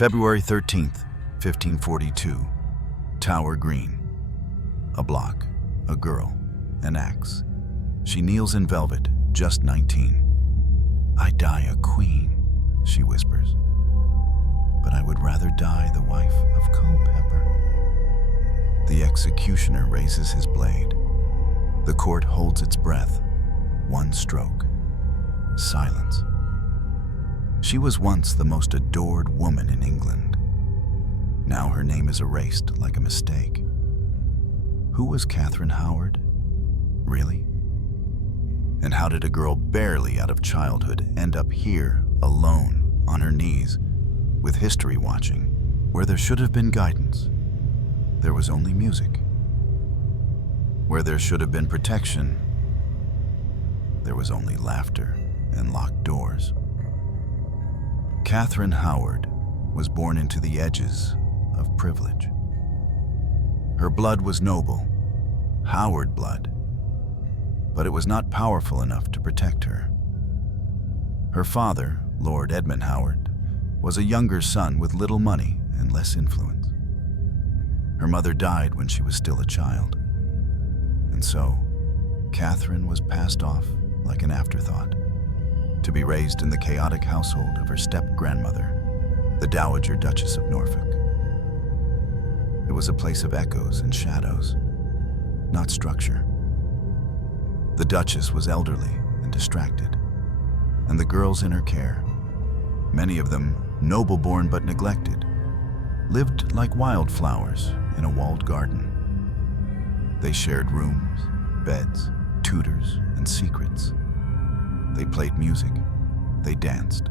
February 13th, 1542. Tower Green. A block, a girl, an axe. She kneels in velvet, just 19. "I die a queen," she whispers. "But I would rather die the wife of Culpepper." The executioner raises his blade. The court holds its breath. One stroke. Silence. She was once the most adored woman in England. Now her name is erased like a mistake. Who was Catherine Howard? Really? And how did a girl barely out of childhood end up here, alone, on her knees, with history watching, where there should have been guidance? There was only music. Where there should have been protection, there was only laughter and locked doors. Catherine Howard was born into the edges of privilege. Her blood was noble, Howard blood, but it was not powerful enough to protect her. Her father, Lord Edmund Howard, was a younger son with little money and less influence. Her mother died when she was still a child, and so Catherine was passed off like an afterthought, to be raised in the chaotic household of her step-grandmother, the Dowager Duchess of Norfolk. It was a place of echoes and shadows, not structure. The Duchess was elderly and distracted, and the girls in her care, many of them noble-born but neglected, lived like wildflowers in a walled garden. They shared rooms, beds, tutors, and secrets. They played music. They danced.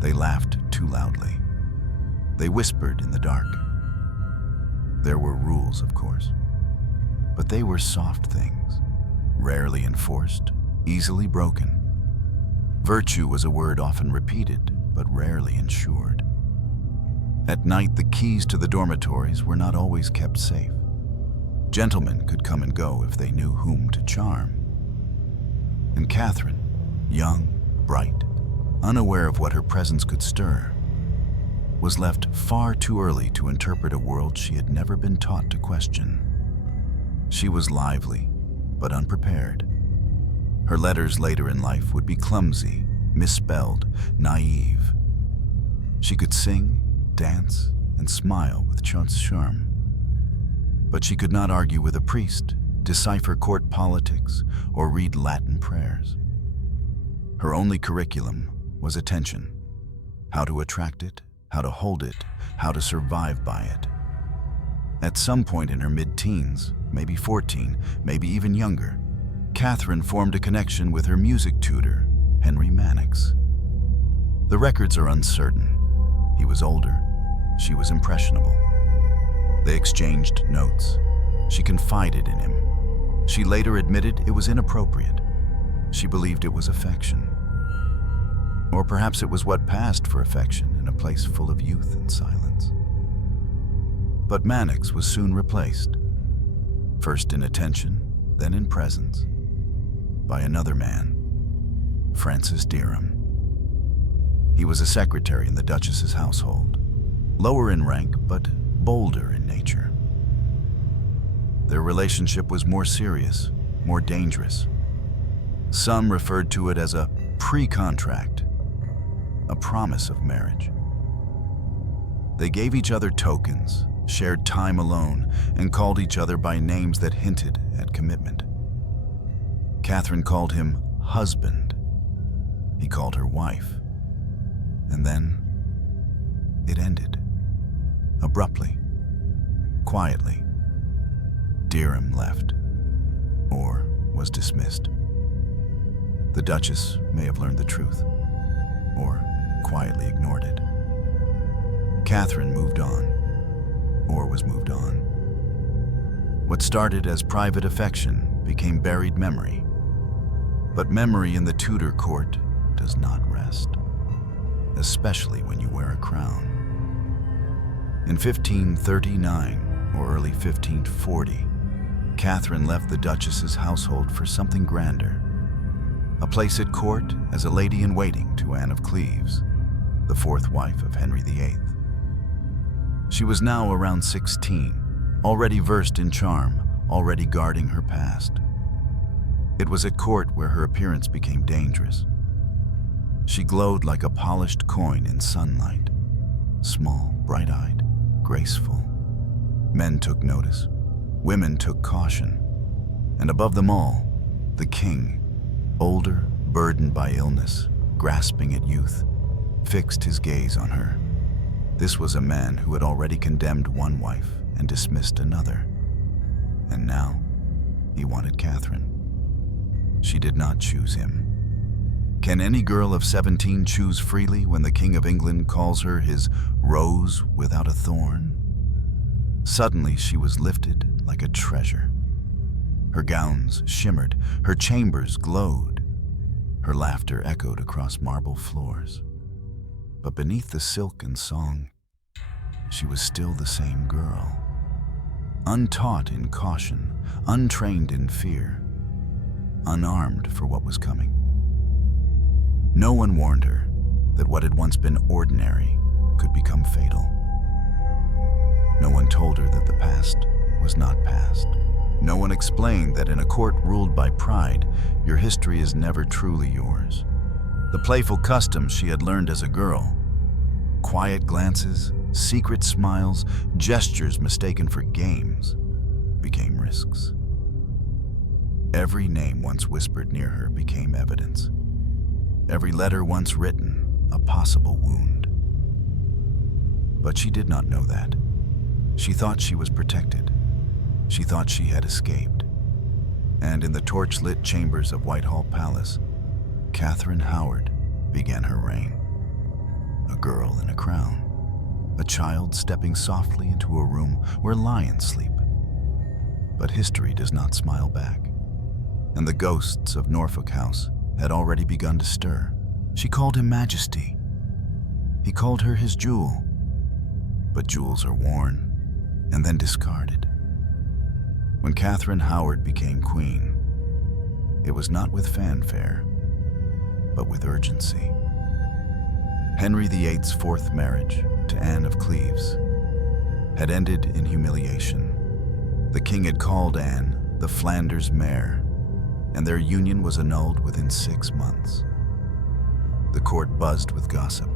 They laughed too loudly. They whispered in the dark. There were rules, of course, but they were soft things, rarely enforced, easily broken. Virtue was a word often repeated, but rarely ensured. At night, the keys to the dormitories were not always kept safe. Gentlemen could come and go if they knew whom to charm. And Catherine, young, bright, unaware of what her presence could stir, was left far too early to interpret a world she had never been taught to question. She was lively, but unprepared. Her letters later in life would be clumsy, misspelled, naive. She could sing, dance, and smile with chance charm. But she could not argue with a priest, decipher court politics, or read Latin prayers. Her only curriculum was attention, how to attract it, how to hold it, how to survive by it. At some point in her mid-teens, maybe 14, maybe even younger, Catherine formed a connection with her music tutor, Henry Mannix. The records are uncertain. He was older. She was impressionable. They exchanged notes. She confided in him. She later admitted it was inappropriate. She believed it was affection. Or perhaps it was what passed for affection in a place full of youth and silence. But Mannix was soon replaced, first in attention, then in presence, by another man, Francis Derham. He was a secretary in the Duchess's household, lower in rank but bolder in nature. Their relationship was more serious, more dangerous. Some referred to it as a pre-contract, a promise of marriage. They gave each other tokens, shared time alone, and called each other by names that hinted at commitment. Catherine called him husband. He called her wife. And then it ended. Abruptly, quietly. Derham left, or was dismissed. The Duchess may have learned the truth, or quietly ignored it. Catherine moved on, or was moved on. What started as private affection became buried memory. But memory in the Tudor court does not rest, especially when you wear a crown. In 1539 or early 1540, Catherine left the Duchess's household for something grander. A place at court as a lady-in-waiting to Anne of Cleves, the fourth wife of Henry VIII. She was now around 16, already versed in charm, already guarding her past. It was at court where her appearance became dangerous. She glowed like a polished coin in sunlight, small, bright-eyed, graceful. Men took notice, women took caution, and above them all, the king, older, burdened by illness, grasping at youth, fixed his gaze on her. This was a man who had already condemned one wife and dismissed another. And now, he wanted Catherine. She did not choose him. Can any girl of 17 choose freely when the King of England calls her his rose without a thorn? Suddenly, she was lifted like a treasure. Her gowns shimmered, her chambers glowed, her laughter echoed across marble floors. But beneath the silk and song, she was still the same girl. Untaught in caution, untrained in fear, unarmed for what was coming. No one warned her that what had once been ordinary could become fatal. No one told her that the past was not past. No one explained that in a court ruled by pride, your history is never truly yours. The playful customs she had learned as a girl, quiet glances, secret smiles, gestures mistaken for games, became risks. Every name once whispered near her became evidence. Every letter once written, a possible wound. But she did not know that. She thought she was protected. She thought she had escaped. And in the torch-lit chambers of Whitehall Palace, Catherine Howard began her reign. A girl in a crown. A child stepping softly into a room where lions sleep. But history does not smile back. And the ghosts of Norfolk House had already begun to stir. She called him Majesty. He called her his jewel. But jewels are worn and then discarded. When Catherine Howard became queen, it was not with fanfare, but with urgency. Henry VIII's fourth marriage to Anne of Cleves had ended in humiliation. The king had called Anne the Flanders mare, and their union was annulled within 6 months. The court buzzed with gossip.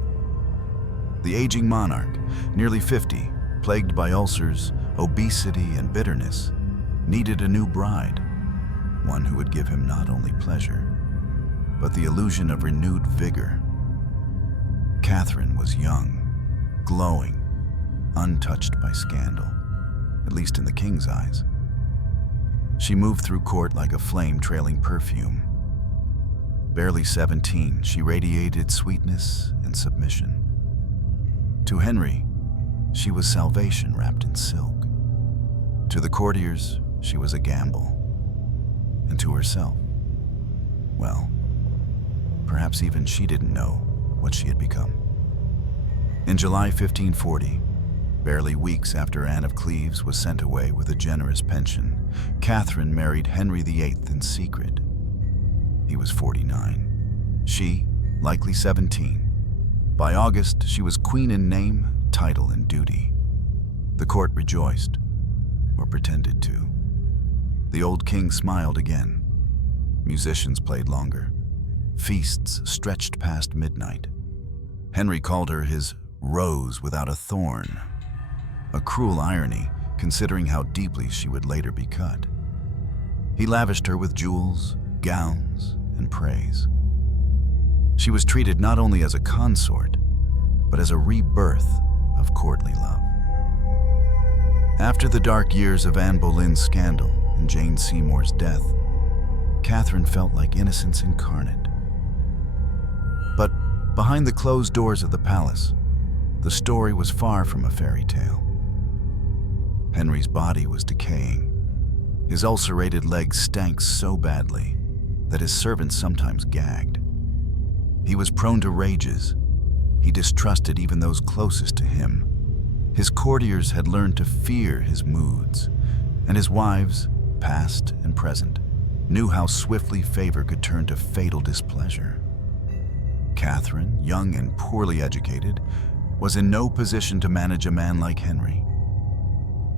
The aging monarch, nearly 50, plagued by ulcers, obesity, and bitterness, needed a new bride, one who would give him not only pleasure, but the illusion of renewed vigor. Catherine was young, glowing, untouched by scandal, at least in the king's eyes. She moved through court like a flame-trailing perfume. Barely 17, she radiated sweetness and submission. To Henry, she was salvation wrapped in silk. To the courtiers, she was a gamble. And to herself, well, perhaps even she didn't know what she had become. In July 1540, barely weeks after Anne of Cleves was sent away with a generous pension, Catherine married Henry VIII in secret. He was 49. She, likely 17. By August, she was queen in name, title, and duty. The court rejoiced, or pretended to. The old king smiled again. Musicians played longer. Feasts stretched past midnight. Henry called her his rose without a thorn, a cruel irony considering how deeply she would later be cut. He lavished her with jewels, gowns, and praise. She was treated not only as a consort, but as a rebirth of courtly love. After the dark years of Anne Boleyn's scandal and Jane Seymour's death, Catherine felt like innocence incarnate. But behind the closed doors of the palace, the story was far from a fairy tale. Henry's body was decaying. His ulcerated legs stank so badly that his servants sometimes gagged. He was prone to rages. He distrusted even those closest to him. His courtiers had learned to fear his moods, and his wives, past and present, knew how swiftly favor could turn to fatal displeasure. Catherine, young and poorly educated, was in no position to manage a man like Henry.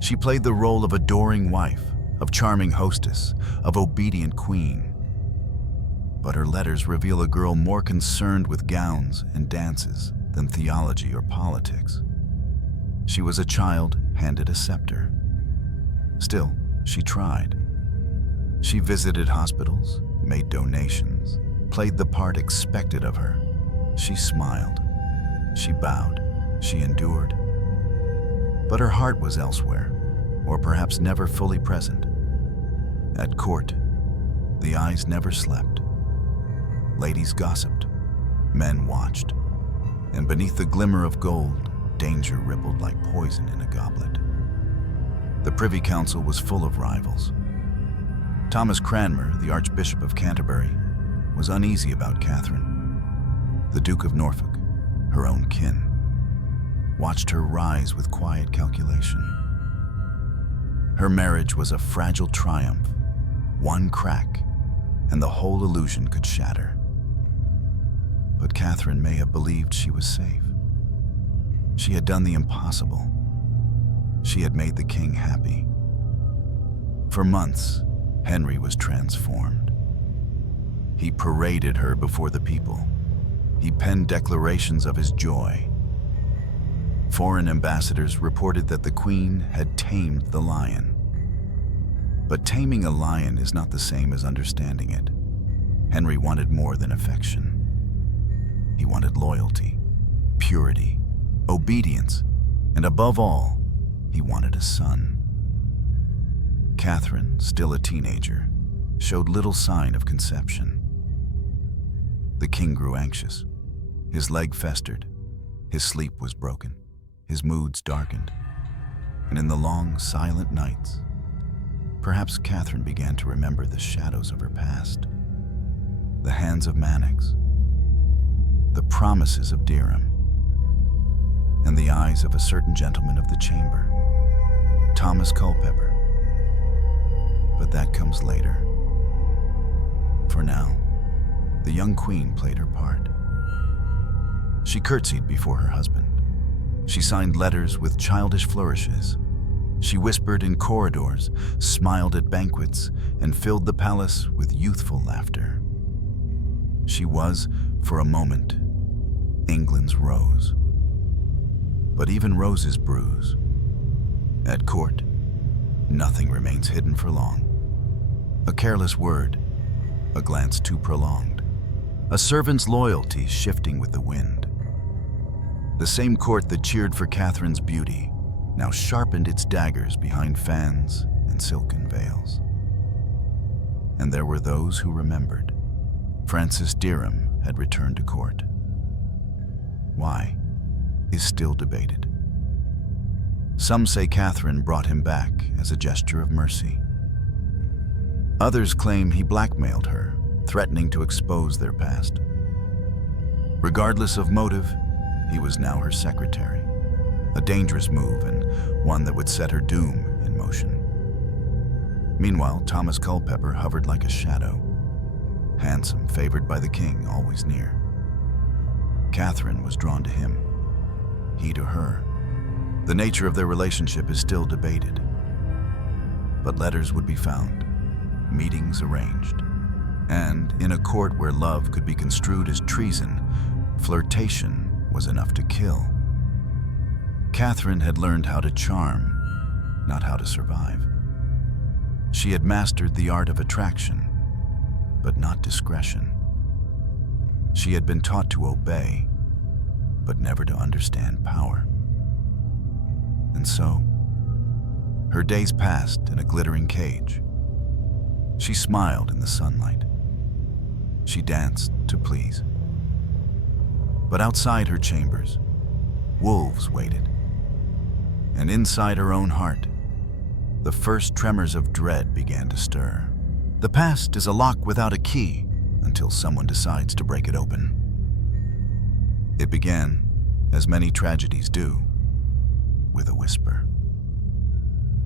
She played the role of adoring wife, of charming hostess, of obedient queen. But her letters reveal a girl more concerned with gowns and dances than theology or politics. She was a child handed a scepter. Still, she tried. She visited hospitals, made donations, played the part expected of her. She smiled. She bowed. She endured. But her heart was elsewhere, or perhaps never fully present. At court, the eyes never slept. Ladies gossiped. Men watched. And beneath the glimmer of gold, danger rippled like poison in a goblet. The Privy Council was full of rivals. Thomas Cranmer, the Archbishop of Canterbury, was uneasy about Catherine. The Duke of Norfolk, her own kin, watched her rise with quiet calculation. Her marriage was a fragile triumph. One crack, and the whole illusion could shatter. But Catherine may have believed she was safe. She had done the impossible. She had made the king happy. For months, Henry was transformed. He paraded her before the people. He penned declarations of his joy. Foreign ambassadors reported that the queen had tamed the lion. But taming a lion is not the same as understanding it. Henry wanted more than affection. He wanted loyalty, purity, obedience, and above all, he wanted a son. Catherine, still a teenager, showed little sign of conception. The king grew anxious. His leg festered. His sleep was broken. His moods darkened. And in the long, silent nights, perhaps Catherine began to remember the shadows of her past. The hands of Manox, the promises of Dereham, and the eyes of a certain gentleman of the chamber, Thomas Culpeper. But that comes later. For now, the young queen played her part. She curtsied before her husband. She signed letters with childish flourishes. She whispered in corridors, smiled at banquets, and filled the palace with youthful laughter. She was, for a moment, England's Rose. But even roses bruise. At court, nothing remains hidden for long. A careless word, a glance too prolonged, a servant's loyalty shifting with the wind. The same court that cheered for Catherine's beauty now sharpened its daggers behind fans and silken veils. And there were those who remembered. Francis Dereham had returned to court. Why is still debated. Some say Catherine brought him back as a gesture of mercy. Others claim he blackmailed her, threatening to expose their past. Regardless of motive, he was now her secretary, a dangerous move and one that would set her doom in motion. Meanwhile, Thomas Culpeper hovered like a shadow, handsome, favored by the king, always near. Catherine was drawn to him, he to her. The nature of their relationship is still debated. But letters would be found, meetings arranged. And in a court where love could be construed as treason, flirtation was enough to kill. Catherine had learned how to charm, not how to survive. She had mastered the art of attraction, but not discretion. She had been taught to obey, but never to understand power. And so, her days passed in a glittering cage. She smiled in the sunlight. She danced to please. But outside her chambers, wolves waited. And inside her own heart, the first tremors of dread began to stir. The past is a lock without a key until someone decides to break it open. It began, as many tragedies do, with a whisper.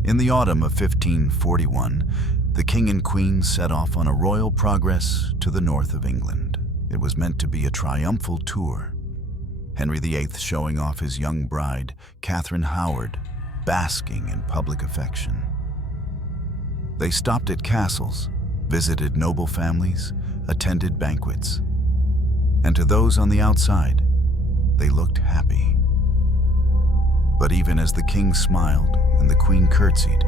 In the autumn of 1541, the king and queen set off on a royal progress to the north of England. It was meant to be a triumphal tour. Henry VIII showing off his young bride, Catherine Howard, basking in public affection. They stopped at castles, visited noble families, attended banquets. And to those on the outside, they looked happy. But even as the king smiled and the queen curtsied,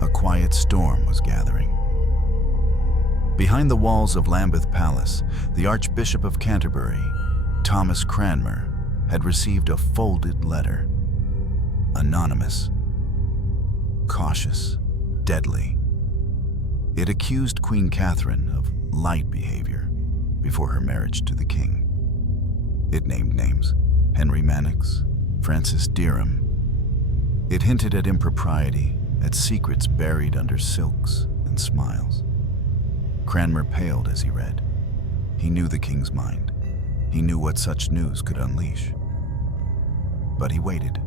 a quiet storm was gathering. Behind the walls of Lambeth Palace, the Archbishop of Canterbury, Thomas Cranmer, had received a folded letter. Anonymous, cautious, deadly. It accused Queen Catherine of light behavior before her marriage to the king. It named names: Henry Mannix, Francis Derham. It hinted at impropriety, at secrets buried under silks and smiles. Cranmer paled as he read. He knew the king's mind. He knew what such news could unleash. But he waited.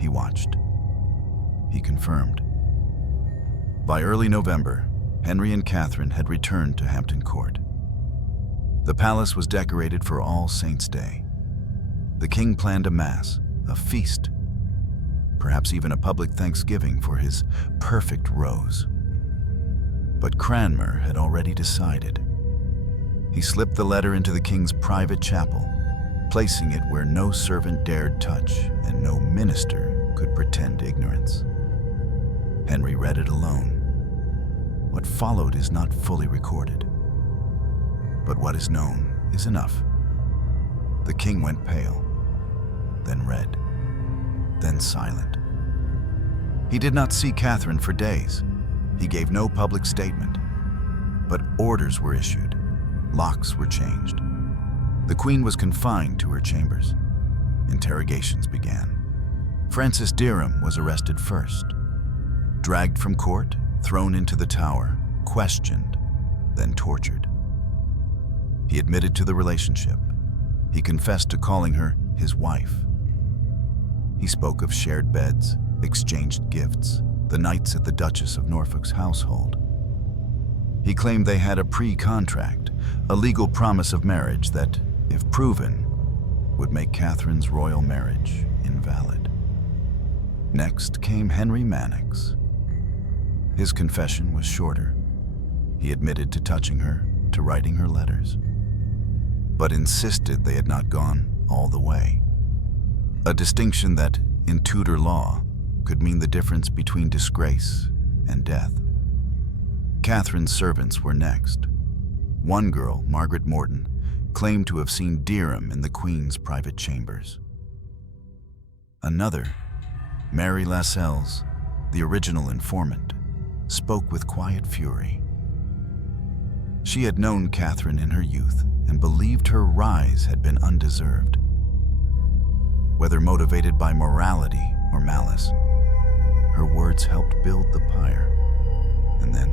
He watched. He confirmed. By early November, Henry and Catherine had returned to Hampton Court. The palace was decorated for All Saints' Day. The king planned a mass, a feast, perhaps even a public thanksgiving for his perfect rose. But Cranmer had already decided. He slipped the letter into the king's private chapel, placing it where no servant dared touch and no minister could pretend ignorance. Henry read it alone. What followed is not fully recorded, but what is known is enough. The king went pale, then red, then silent. He did not see Catherine for days. He gave no public statement, but orders were issued. Locks were changed. The queen was confined to her chambers. Interrogations began. Francis Derham was arrested first, dragged from court, thrown into the Tower, questioned, then tortured. He admitted to the relationship. He confessed to calling her his wife. He spoke of shared beds, exchanged gifts, the nights at the Duchess of Norfolk's household. He claimed they had a pre-contract, a legal promise of marriage that, if proven, would make Catherine's royal marriage invalid. Next came Henry Mannix. His confession was shorter. He admitted to touching her, to writing her letters, but insisted they had not gone all the way. A distinction that, in Tudor law, could mean the difference between disgrace and death. Catherine's servants were next. One girl, Margaret Morton, claimed to have seen Derham in the Queen's private chambers. Another, Mary Lascelles, the original informant, spoke with quiet fury. She had known Catherine in her youth and believed her rise had been undeserved. Whether motivated by morality or malice, her words helped build the pyre. And then,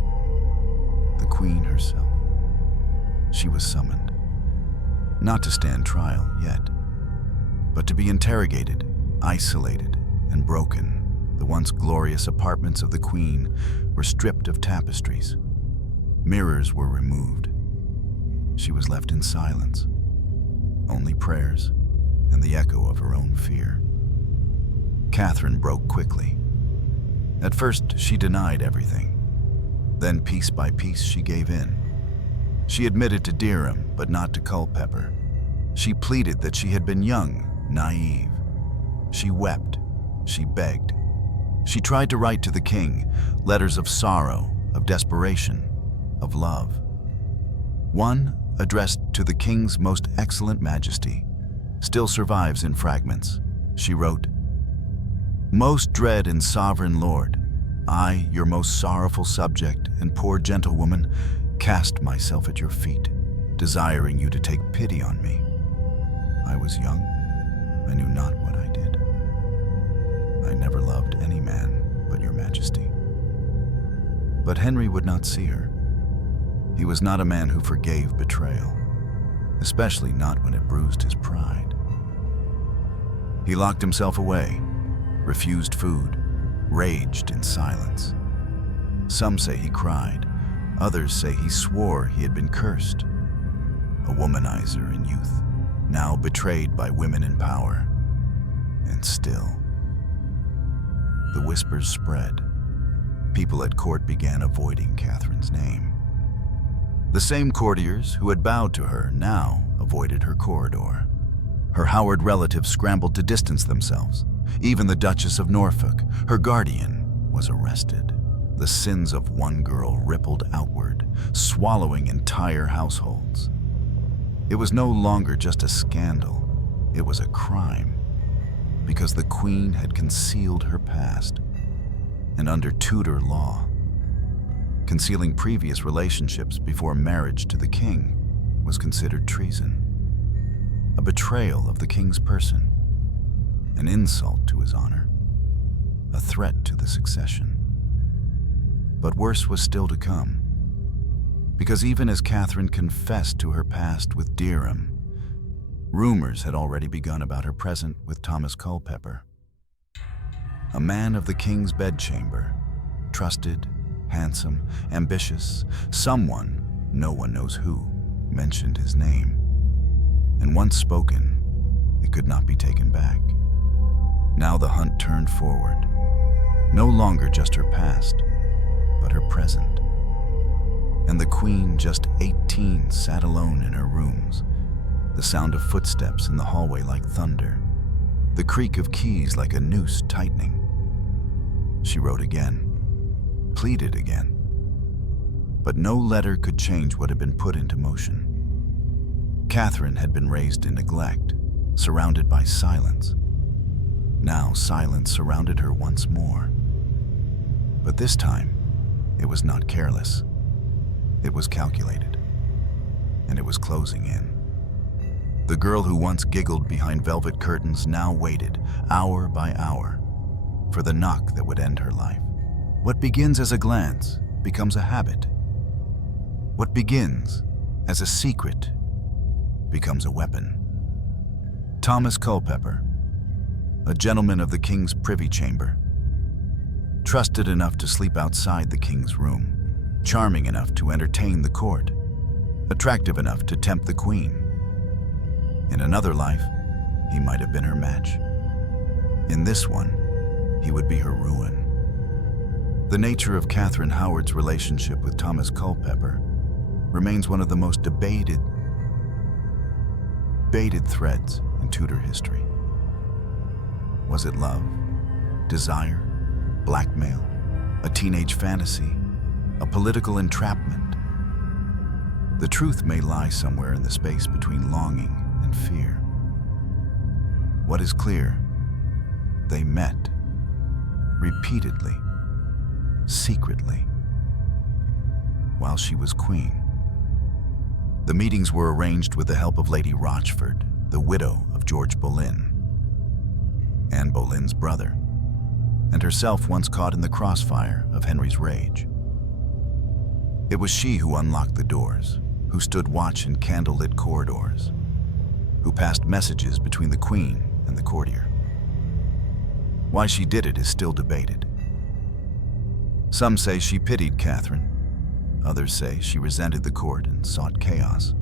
the Queen herself. She was summoned. Not to stand trial yet, but to be interrogated, isolated, and broken. The once glorious apartments of the Queen were stripped of tapestries. Mirrors were removed. She was left in silence. Only prayers and the echo of her own fear. Catherine broke quickly. At first, she denied everything. Then, piece by piece, she gave in. She admitted to Derham, but not to Culpeper. She pleaded that she had been young, naive. She wept. She begged. She tried to write to the king letters of sorrow, of desperation, of love. One, addressed to the king's most excellent majesty, still survives in fragments. She wrote, "Most dread and sovereign lord, I, your most sorrowful subject and poor gentlewoman, cast myself at your feet, desiring you to take pity on me. I was young, I knew not what I did. I never loved any man but your majesty." But Henry would not see her. He was not a man who forgave betrayal, especially not when it bruised his pride. He locked himself away, refused food, raged in silence. Some say he cried, others say he swore he had been cursed. A womanizer in youth, now betrayed by women in power. And still, the whispers spread. People at court began avoiding Catherine's name. The same courtiers who had bowed to her now avoided her corridor. Her Howard relatives scrambled to distance themselves. Even the Duchess of Norfolk, her guardian, was arrested. The sins of one girl rippled outward, swallowing entire households. It was no longer just a scandal, it was a crime, because the Queen had concealed her past. And under Tudor law, concealing previous relationships before marriage to the king was considered treason, a betrayal of the king's person, an insult to his honor, a threat to the succession. But worse was still to come, because even as Catherine confessed to her past with Derham, rumors had already begun about her present with Thomas Culpeper, a man of the king's bedchamber, trusted, handsome, ambitious, someone, no one knows who, mentioned his name. And once spoken, it could not be taken back. Now the hunt turned forward, no longer just her past, but her present. And the Queen, just 18, sat alone in her rooms, the sound of footsteps in the hallway like thunder, the creak of keys like a noose tightening. She wrote again, pleaded again, but no letter could change what had been put into motion. Catherine had been raised in neglect, surrounded by silence. Now silence surrounded her once more. But this time, it was not careless. It was calculated, and it was closing in. The girl who once giggled behind velvet curtains now waited, hour by hour, for the knock that would end her life. What begins as a glance becomes a habit. What begins as a secret becomes a weapon. Thomas Culpeper, a gentleman of the king's privy chamber, trusted enough to sleep outside the king's room, charming enough to entertain the court, attractive enough to tempt the queen. In another life, he might have been her match. In this one, he would be her ruin. The nature of Catherine Howard's relationship with Thomas Culpeper remains one of the most debated threads in Tudor history. Was it love, desire, blackmail, a teenage fantasy, a political entrapment? The truth may lie somewhere in the space between longing and fear. What is clear, they met, repeatedly, secretly, while she was queen. The meetings were arranged with the help of Lady Rochford, the widow of George Boleyn, Anne Boleyn's brother, and herself once caught in the crossfire of Henry's rage. It was she who unlocked the doors, who stood watch in candlelit corridors, who passed messages between the Queen and the courtier. Why she did it is still debated. Some say she pitied Catherine. Others say she resented the court and sought chaos.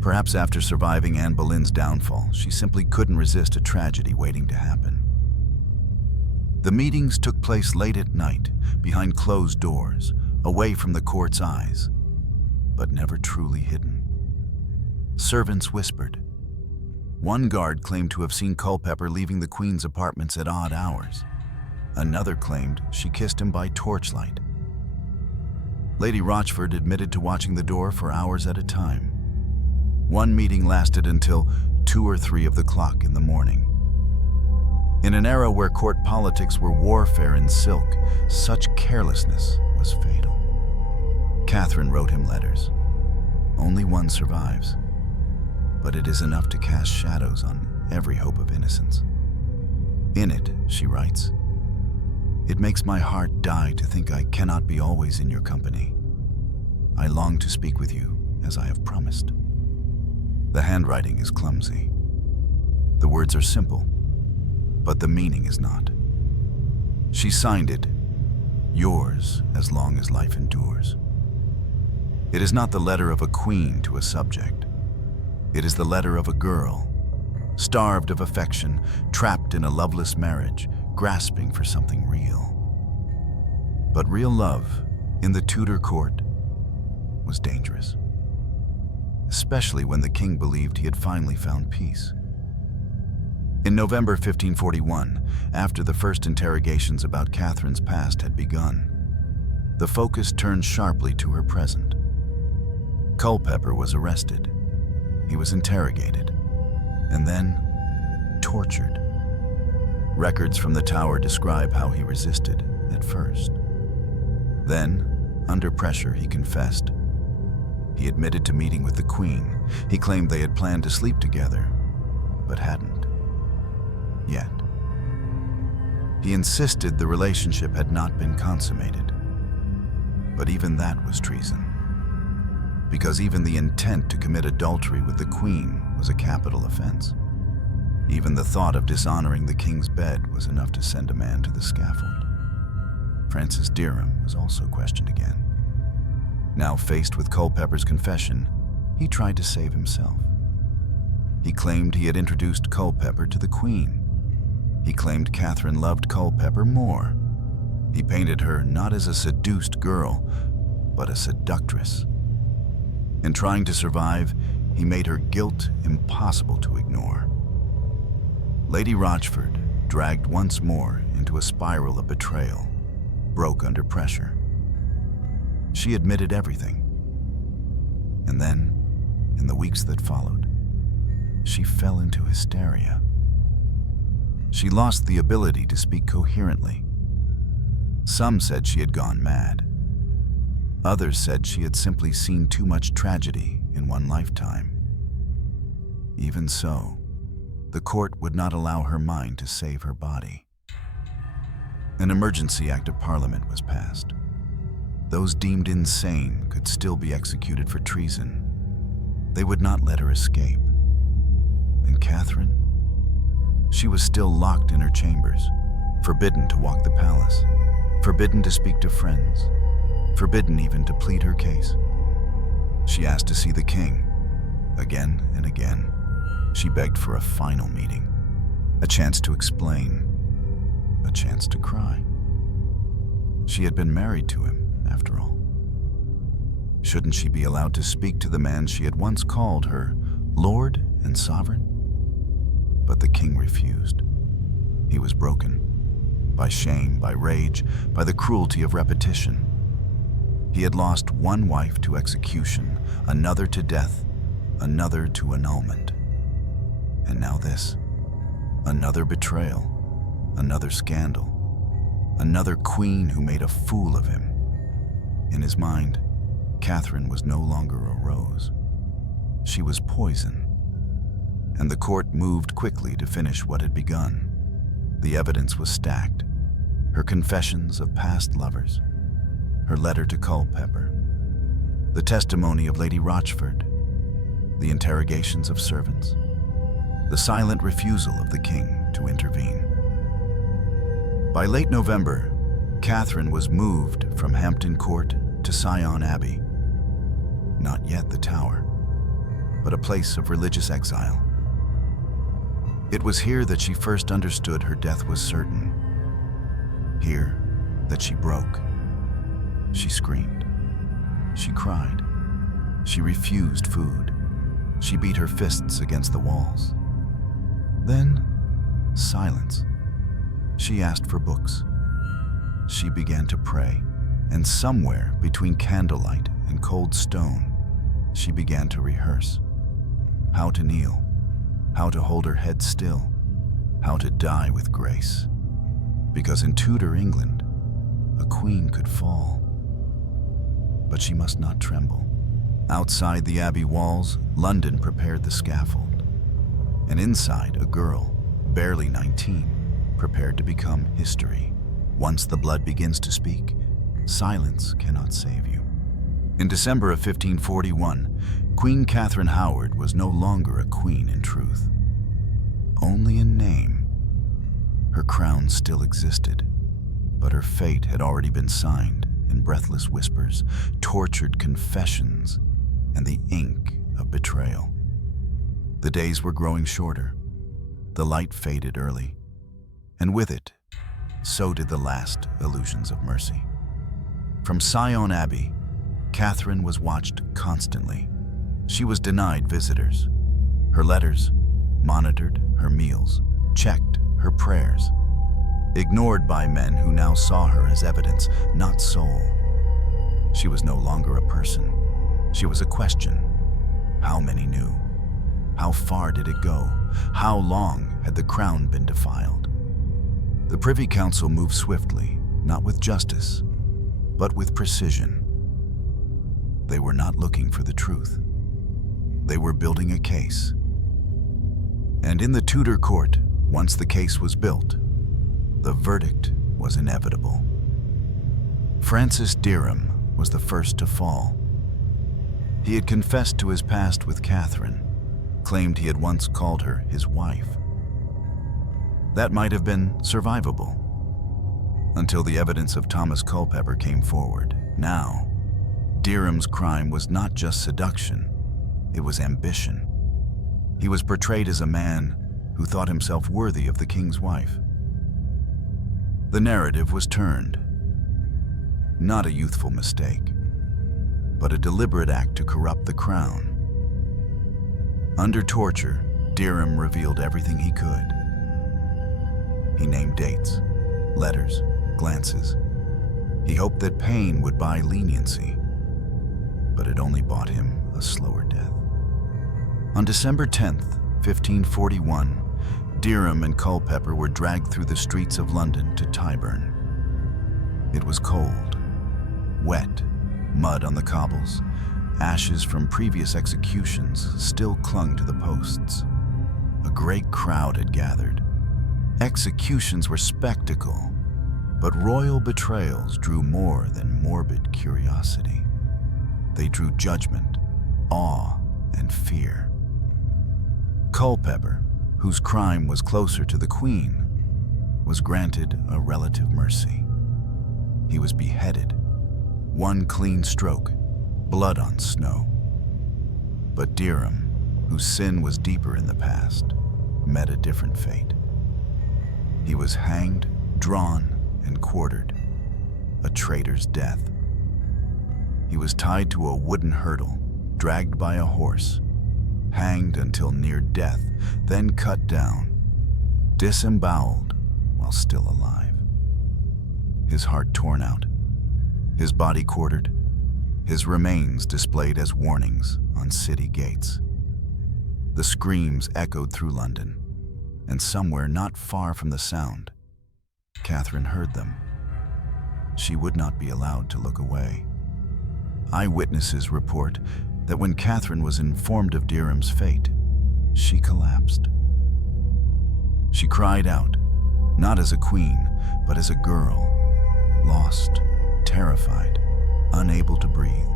Perhaps after surviving Anne Boleyn's downfall, she simply couldn't resist a tragedy waiting to happen. The meetings took place late at night, behind closed doors, away from the court's eyes, but never truly hidden. Servants whispered. One guard claimed to have seen Culpeper leaving the Queen's apartments at odd hours. Another claimed she kissed him by torchlight. Lady Rochford admitted to watching the door for hours at a time. One meeting lasted until 2 or 3 of the clock in the morning. In an era where court politics were warfare in silk, such carelessness was fatal. Catherine wrote him letters. Only one survives, but it is enough to cast shadows on every hope of innocence. In it, she writes, "It makes my heart die to think I cannot be always in your company. I long to speak with you as I have promised." The handwriting is clumsy. The words are simple, but the meaning is not. She signed it, "Yours as long as life endures." It is not the letter of a queen to a subject. It is the letter of a girl, starved of affection, trapped in a loveless marriage, grasping for something real. But real love, in the Tudor court, was dangerous, especially when the king believed he had finally found peace. In November 1541, after the first interrogations about Catherine's past had begun, the focus turned sharply to her present. Culpeper was arrested. He was interrogated, and then tortured. Records from the Tower describe how he resisted at first. Then, under pressure, he confessed. He admitted to meeting with the Queen. He claimed they had planned to sleep together, but hadn't yet. He insisted the relationship had not been consummated. But even that was treason, because even the intent to commit adultery with the Queen was a capital offense. Even the thought of dishonoring the king's bed was enough to send a man to the scaffold. Francis Derham was also questioned again. Now faced with Culpeper's confession, he tried to save himself. He claimed he had introduced Culpeper to the Queen. He claimed Catherine loved Culpeper more. He painted her not as a seduced girl, but a seductress. In trying to survive, he made her guilt impossible to ignore. Lady Rochford, dragged once more into a spiral of betrayal, broke under pressure. She admitted everything. And then, in the weeks that followed, she fell into hysteria. She lost the ability to speak coherently. Some said she had gone mad. Others said she had simply seen too much tragedy in one lifetime. Even so, the court would not allow her mind to save her body. An emergency act of parliament was passed. Those deemed insane could still be executed for treason. They would not let her escape. And Catherine? She was still locked in her chambers, forbidden to walk the palace, forbidden to speak to friends, forbidden even to plead her case. She asked to see the king. Again and again, she begged for a final meeting, a chance to explain, a chance to cry. She had been married to him, after all. Shouldn't she be allowed to speak to the man she had once called her Lord and Sovereign? But the king refused. He was broken by shame, by rage, by the cruelty of repetition. He had lost one wife to execution, another to death, another to annulment. And now this, another betrayal, another scandal, another queen who made a fool of him. In his mind, Catherine was no longer a rose. She was poison. And the court moved quickly to finish what had begun. The evidence was stacked. Her confessions of past lovers, her letter to Culpeper, the testimony of Lady Rochford, the interrogations of servants, the silent refusal of the king to intervene. By late November, Catherine was moved from Hampton Court to Sion Abbey. Not yet the Tower, but a place of religious exile. It was here that she first understood her death was certain. Here that she broke. She screamed. She cried. She refused food. She beat her fists against the walls. Then, silence. She asked for books. She began to pray, and somewhere between candlelight and cold stone, she began to rehearse how to kneel, how to hold her head still, how to die with grace. Because in Tudor England, a queen could fall. But she must not tremble. Outside the abbey walls, London prepared the scaffold. And inside, a girl, barely 19, prepared to become history. Once the blood begins to speak, silence cannot save you. In December of 1541, Queen Catherine Howard was no longer a queen in truth. Only in name. Her crown still existed, but her fate had already been signed in breathless whispers, tortured confessions, and the ink of betrayal. The days were growing shorter. The light faded early, and with it, so did the last illusions of mercy. From Sion Abbey, Catherine was watched constantly. She was denied visitors. Her letters, monitored her meals, checked her prayers, ignored by men who now saw her as evidence, not soul. She was no longer a person. She was a question. How many knew? How far did it go? How long had the crown been defiled? The Privy Council moved swiftly, not with justice, but with precision. They were not looking for the truth. They were building a case. And in the Tudor court, once the case was built, the verdict was inevitable. Francis Derham was the first to fall. He had confessed to his past with Catherine, claimed he had once called her his wife. That might have been survivable, until the evidence of Thomas Culpeper came forward. Now, Derham's crime was not just seduction, it was ambition. He was portrayed as a man who thought himself worthy of the king's wife. The narrative was turned. Not a youthful mistake, but a deliberate act to corrupt the crown. Under torture, Derham revealed everything he could. He named dates, letters, glances. He hoped that pain would buy leniency, but it only bought him a slower death. On December 10th, 1541, Derham and Culpeper were dragged through the streets of London to Tyburn. It was cold, wet, mud on the cobbles, ashes from previous executions still clung to the posts. A great crowd had gathered. Executions were spectacle, but royal betrayals drew more than morbid curiosity. They drew judgment, awe, and fear. Culpeper, whose crime was closer to the Queen, was granted a relative mercy. He was beheaded. One clean stroke, blood on snow. But Derham, whose sin was deeper in the past, met a different fate. He was hanged, drawn, and quartered, a traitor's death. He was tied to a wooden hurdle, dragged by a horse, hanged until near death, then cut down, disemboweled while still alive. His heart torn out, his body quartered, his remains displayed as warnings on city gates. The screams echoed through London, and somewhere not far from the sound, Catherine heard them. She would not be allowed to look away. Eyewitnesses report that when Catherine was informed of Derham's fate, she collapsed. She cried out, not as a queen, but as a girl, lost, terrified, unable to breathe.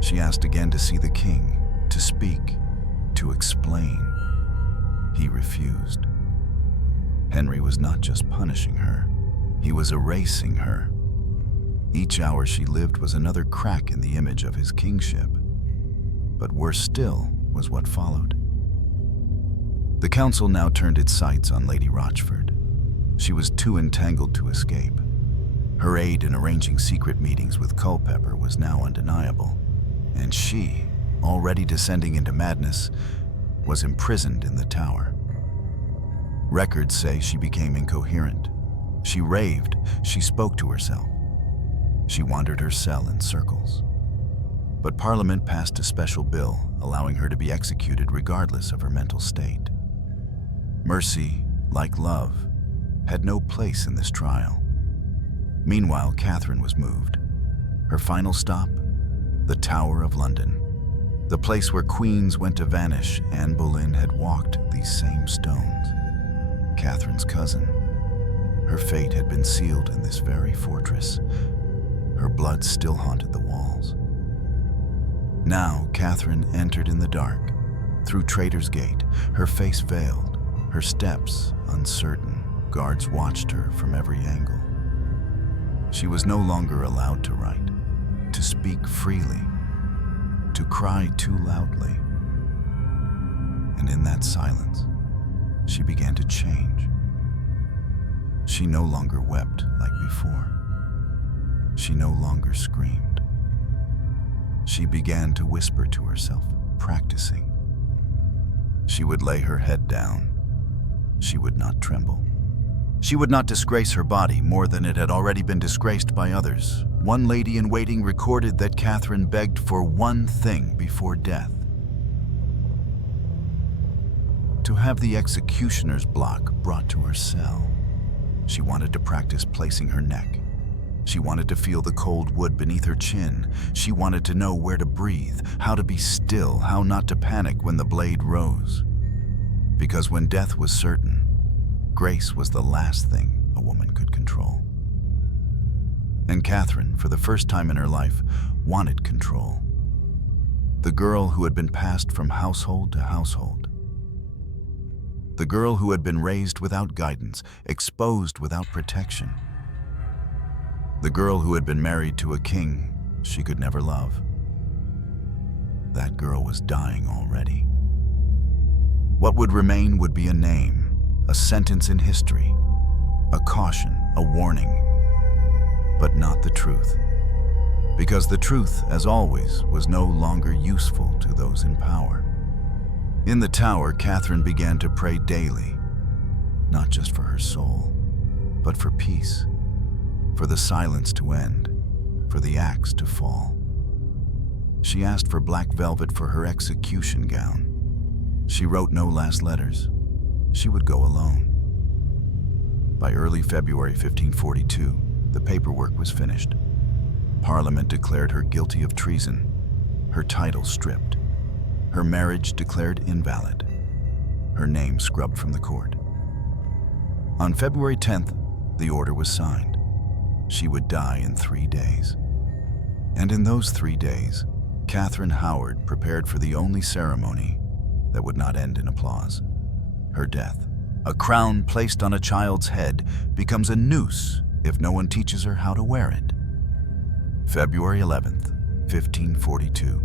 She asked again to see the king, to speak, to explain. He refused. Henry was not just punishing her, he was erasing her. Each hour she lived was another crack in the image of his kingship. But worse still was what followed. The council now turned its sights on Lady Rochford. She was too entangled to escape. Her aid in arranging secret meetings with Culpeper was now undeniable, and she, already descending into madness, was imprisoned in the tower. Records say she became incoherent. She raved, she spoke to herself. She wandered her cell in circles. But Parliament passed a special bill allowing her to be executed regardless of her mental state. Mercy, like love, had no place in this trial. Meanwhile, Catherine was moved. Her final stop? The Tower of London. The place where queens went to vanish. Anne Boleyn had walked these same stones. Catherine's cousin. Her fate had been sealed in this very fortress. Her blood still haunted the walls. Now Catherine entered in the dark, through Traitor's Gate, her face veiled, her steps uncertain. Guards watched her from every angle. She was no longer allowed to write, to speak freely, to cry too loudly. And in that silence, she began to change. She no longer wept like before. She no longer screamed. She began to whisper to herself, practicing. She would lay her head down. She would not tremble. She would not disgrace her body more than it had already been disgraced by others. One lady in waiting recorded that Catherine begged for one thing before death: to have the executioner's block brought to her cell. She wanted to practice placing her neck. She wanted to feel the cold wood beneath her chin. She wanted to know where to breathe, how to be still, how not to panic when the blade rose. Because when death was certain, grace was the last thing a woman could control. And Catherine, for the first time in her life, wanted control. The girl who had been passed from household to household. The girl who had been raised without guidance, exposed without protection. The girl who had been married to a king she could never love. That girl was dying already. What would remain would be a name, a sentence in history, a caution, a warning, but not the truth. Because the truth, as always, was no longer useful to those in power. In the tower, Catherine began to pray daily, not just for her soul, but for peace, for the silence to end, for the axe to fall. She asked for black velvet for her execution gown. She wrote no last letters. She would go alone. By early February 1542, the paperwork was finished. Parliament declared her guilty of treason, her title stripped, her marriage declared invalid, her name scrubbed from the court. On February 10th, the order was signed. She would die in 3 days. And in those 3 days, Catherine Howard prepared for the only ceremony that would not end in applause: her death. A crown placed on a child's head becomes a noose if no one teaches her how to wear it. February 11th, 1542.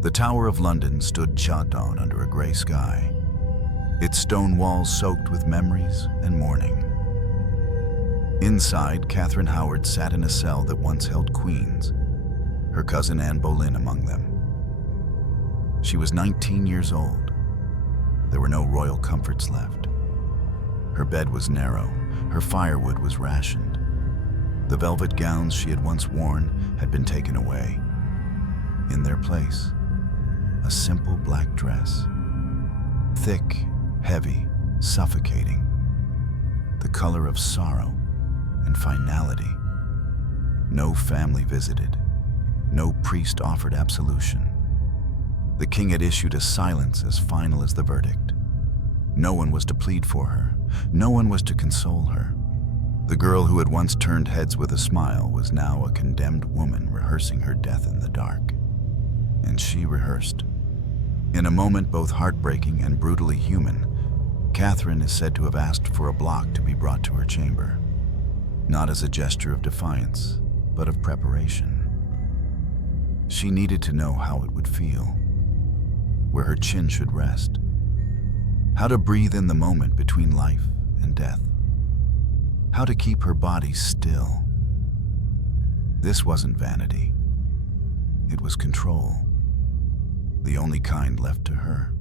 The Tower of London stood shut down under a gray sky, its stone walls soaked with memories and mourning. Inside, Catherine Howard sat in a cell that once held queens, her cousin Anne Boleyn among them. She was 19 years old. There were no royal comforts left. Her bed was narrow, her firewood was rationed. The velvet gowns she had once worn had been taken away. In their place, a simple black dress, thick, heavy, suffocating, the color of sorrow and finality. No family visited. No priest offered absolution. The king had issued a silence as final as the verdict. No one was to plead for her. No one was to console her. The girl who had once turned heads with a smile was now a condemned woman rehearsing her death in the dark. And she rehearsed. In a moment both heartbreaking and brutally human, Catherine is said to have asked for a block to be brought to her chamber, not as a gesture of defiance, but of preparation. She needed to know how it would feel, where her chin should rest, how to breathe in the moment between life and death, how to keep her body still. This wasn't vanity. It was control, the only kind left to her.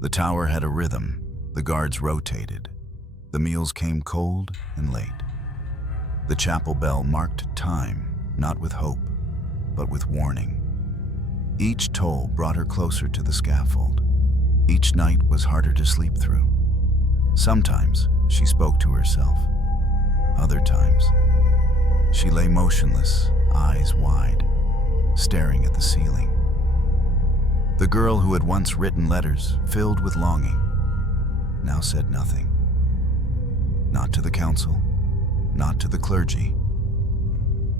The tower had a rhythm. The guards rotated. The meals came cold and late. The chapel bell marked time, not with hope, but with warning. Each toll brought her closer to the scaffold. Each night was harder to sleep through. Sometimes she spoke to herself. Other times, she lay motionless, eyes wide, staring at the ceiling. The girl who had once written letters, filled with longing, now said nothing. Not to the council, not to the clergy.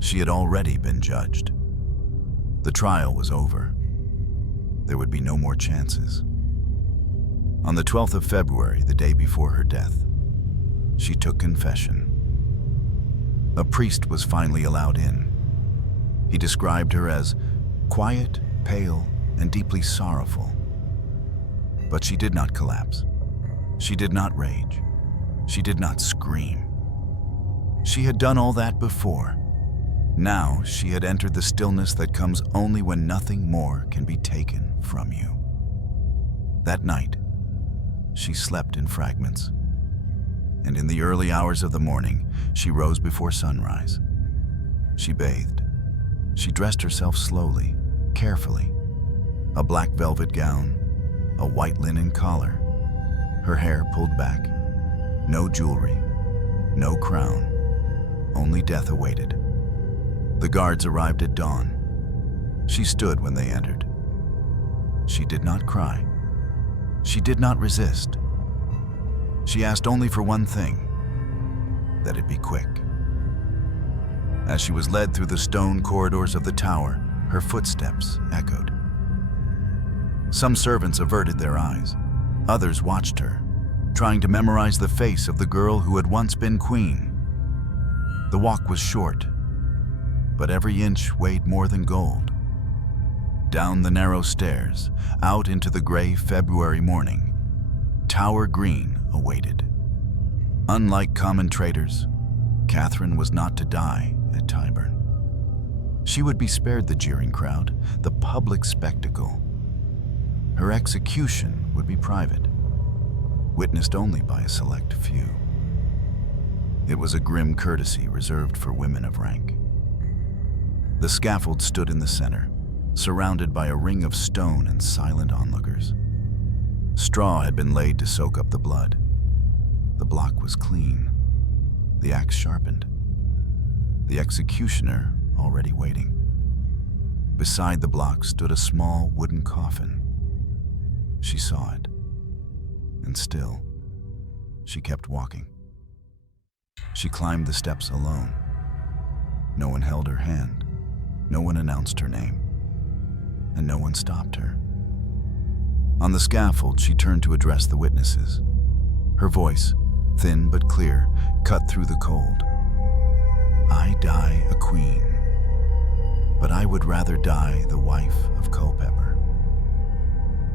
She had already been judged. The trial was over. There would be no more chances. On the 12th of February, the day before her death, she took confession. A priest was finally allowed in. He described her as quiet, pale, and deeply sorrowful. But she did not collapse. She did not rage. She did not scream. She had done all that before. Now she had entered the stillness that comes only when nothing more can be taken from you. That night, she slept in fragments. And in the early hours of the morning, she rose before sunrise. She bathed. She dressed herself slowly, carefully. A black velvet gown, a white linen collar, her hair pulled back, no jewelry, no crown, only death awaited. The guards arrived at dawn. She stood when they entered. She did not cry. She did not resist. She asked only for one thing, that it be quick. As she was led through the stone corridors of the tower, her footsteps echoed. Some servants averted their eyes. Others watched her, trying to memorize the face of the girl who had once been queen. The walk was short, but every inch weighed more than gold. Down the narrow stairs, out into the gray February morning, Tower Green awaited. Unlike common traitors, Catherine was not to die at Tyburn. She would be spared the jeering crowd, the public spectacle. Her execution would be private, witnessed only by a select few. It was a grim courtesy reserved for women of rank. The scaffold stood in the center, surrounded by a ring of stone and silent onlookers. Straw had been laid to soak up the blood. The block was clean, the axe sharpened, the executioner already waiting. Beside the block stood a small wooden coffin. She saw it, and still, she kept walking. She climbed the steps alone. No one held her hand, no one announced her name, and no one stopped her. On the scaffold, she turned to address the witnesses. Her voice, thin but clear, cut through the cold. I die a queen, but I would rather die the wife of Culpeper.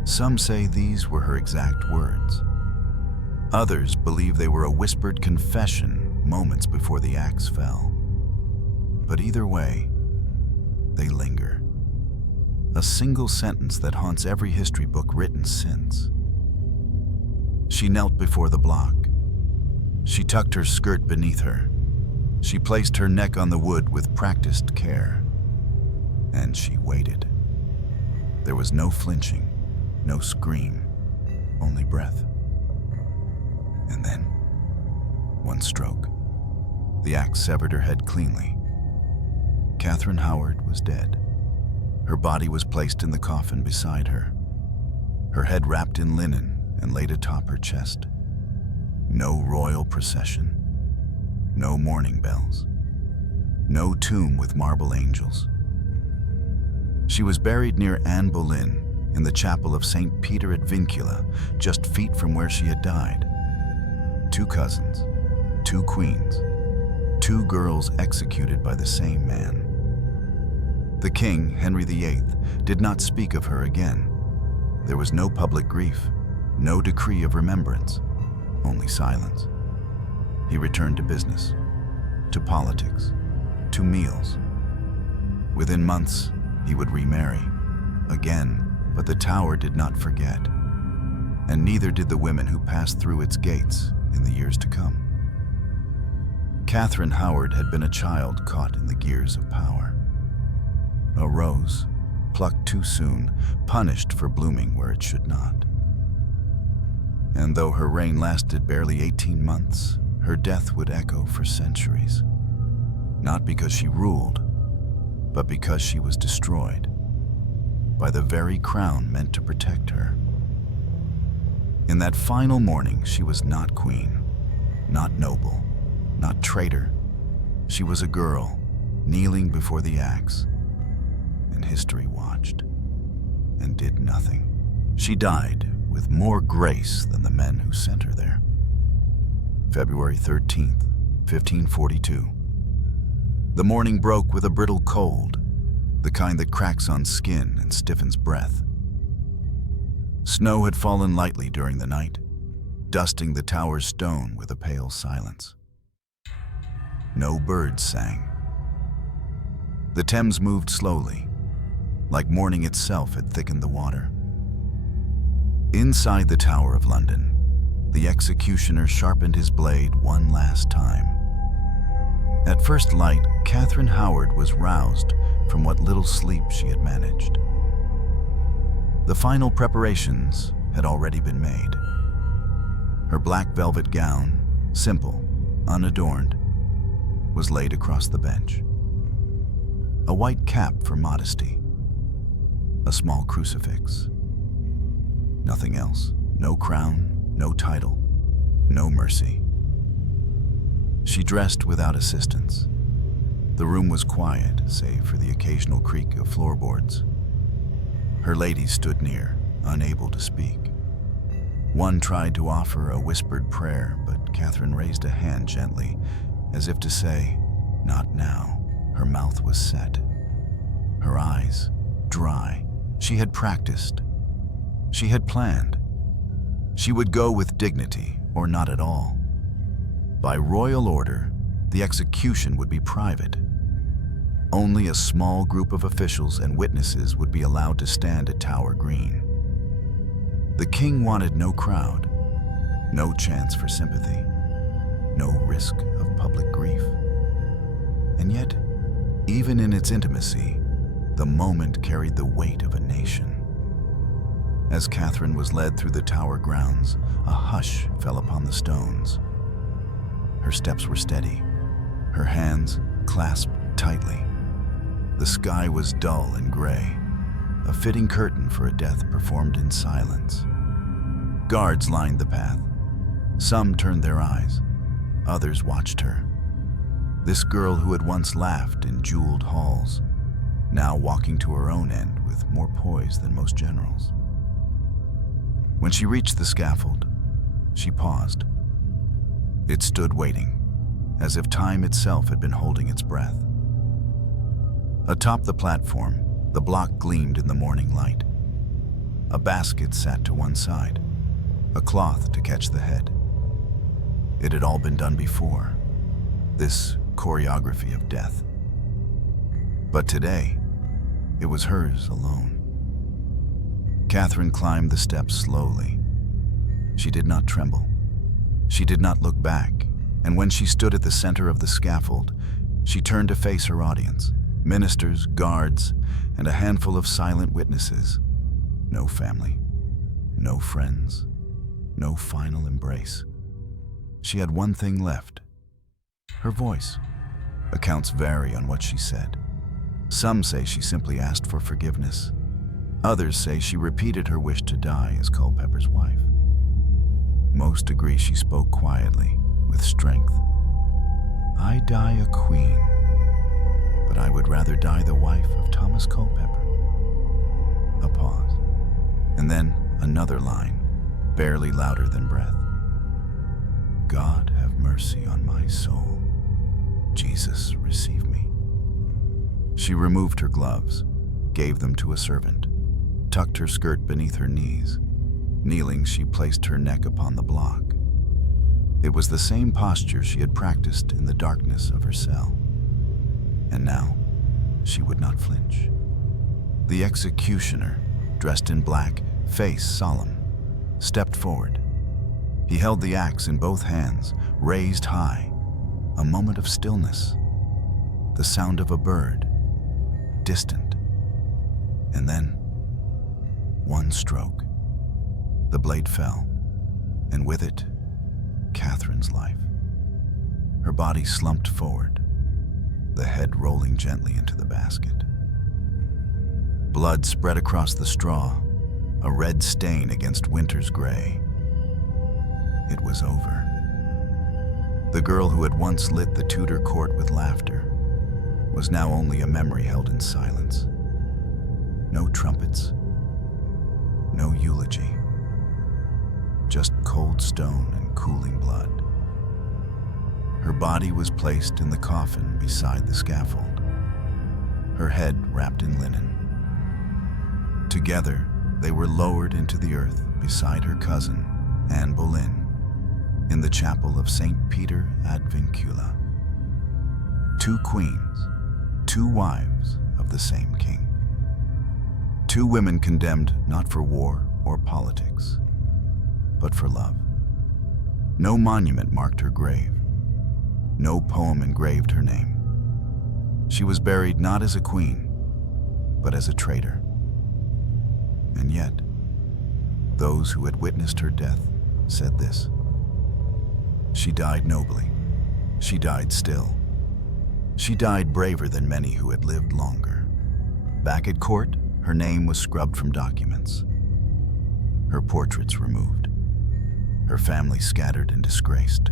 Some say these were her exact words. Others believe they were a whispered confession moments before the axe fell. But either way, they linger. A single sentence that haunts every history book written since. She knelt before the block. She tucked her skirt beneath her. She placed her neck on the wood with practiced care. And she waited. There was no flinching, no scream, only breath. And then, one stroke. The axe severed her head cleanly. Catherine Howard was dead. Her body was placed in the coffin beside her, her head wrapped in linen and laid atop her chest. No royal procession, no mourning bells, no tomb with marble angels. She was buried near Anne Boleyn in the chapel of St. Peter at Vincula, just feet from where she had died. Two cousins, two queens, two girls executed by the same man. The king, Henry VIII, did not speak of her again. There was no public grief, no decree of remembrance, only silence. He returned to business, to politics, to meals. Within months, he would remarry, again, but the tower did not forget, and neither did the women who passed through its gates in the years to come. Catherine Howard had been a child caught in the gears of power. A rose, plucked too soon, punished for blooming where it should not. And though her reign lasted barely 18 months, her death would echo for centuries. Not because she ruled, but because she was destroyed by the very crown meant to protect her. In that final morning, she was not queen, not noble, not traitor. She was a girl, kneeling before the axe, and history watched and did nothing. She died with more grace than the men who sent her there. February 13th, 1542. The morning broke with a brittle cold, the kind that cracks on skin and stiffens breath. Snow had fallen lightly during the night, dusting the tower's stone with a pale silence. No birds sang. The Thames moved slowly, like morning itself had thickened the water. Inside the Tower of London, the executioner sharpened his blade one last time. At first light, Catherine Howard was roused from what little sleep she had managed. The final preparations had already been made. Her black velvet gown, simple, unadorned, was laid across the bench. A white cap for modesty, a small crucifix. Nothing else. No crown, no title, no mercy. She dressed without assistance. The room was quiet, save for the occasional creak of floorboards. Her ladies stood near, unable to speak. One tried to offer a whispered prayer, but Catherine raised a hand gently, as if to say, "Not now." Her mouth was set. Her eyes, dry. She had practiced. She had planned. She would go with dignity, or not at all. By royal order, the execution would be private. Only a small group of officials and witnesses would be allowed to stand at Tower Green. The king wanted no crowd, no chance for sympathy, no risk of public grief. And yet, even in its intimacy, the moment carried the weight of a nation. As Catherine was led through the tower grounds, a hush fell upon the stones. Her steps were steady, her hands clasped tightly. The sky was dull and gray, a fitting curtain for a death performed in silence. Guards lined the path. Some turned their eyes, others watched her. This girl who had once laughed in jeweled halls, now walking to her own end with more poise than most generals. When she reached the scaffold, she paused. It stood waiting, as if time itself had been holding its breath. Atop the platform, the block gleamed in the morning light. A basket sat to one side, a cloth to catch the head. It had all been done before, this choreography of death. But today, it was hers alone. Catherine climbed the steps slowly. She did not tremble. She did not look back, and when she stood at the center of the scaffold, she turned to face her audience, ministers, guards, and a handful of silent witnesses. No family, no friends, no final embrace. She had one thing left: her voice. Accounts vary on what she said. Some say she simply asked for forgiveness. Others say she repeated her wish to die as Culpepper's wife. Most agree she spoke quietly, with strength. "I die a queen, but I would rather die the wife of Thomas Culpepper." A pause, and then another line, barely louder than breath. "God have mercy on my soul. Jesus, receive me." She removed her gloves, gave them to a servant, tucked her skirt beneath her knees. Kneeling, she placed her neck upon the block. It was the same posture she had practiced in the darkness of her cell. And now, she would not flinch. The executioner, dressed in black, face solemn, stepped forward. He held the axe in both hands, raised high. A moment of stillness. The sound of a bird, distant. And then, one stroke. The blade fell, and with it, Catherine's life. Her body slumped forward, the head rolling gently into the basket. Blood spread across the straw, a red stain against winter's gray. It was over. The girl who had once lit the Tudor court with laughter was now only a memory held in silence. No trumpets, no eulogy. Just cold stone and cooling blood. Her body was placed in the coffin beside the scaffold, her head wrapped in linen. Together, they were lowered into the earth beside her cousin, Anne Boleyn, in the chapel of St. Peter ad Vincula. Two queens, two wives of the same king. Two women condemned not for war or politics, but for love. No monument marked her grave. No poem engraved her name. She was buried not as a queen, but as a traitor. And yet, those who had witnessed her death said this: she died nobly. She died still. She died braver than many who had lived longer. Back at court, her name was scrubbed from documents, her portraits removed, her family scattered and disgraced.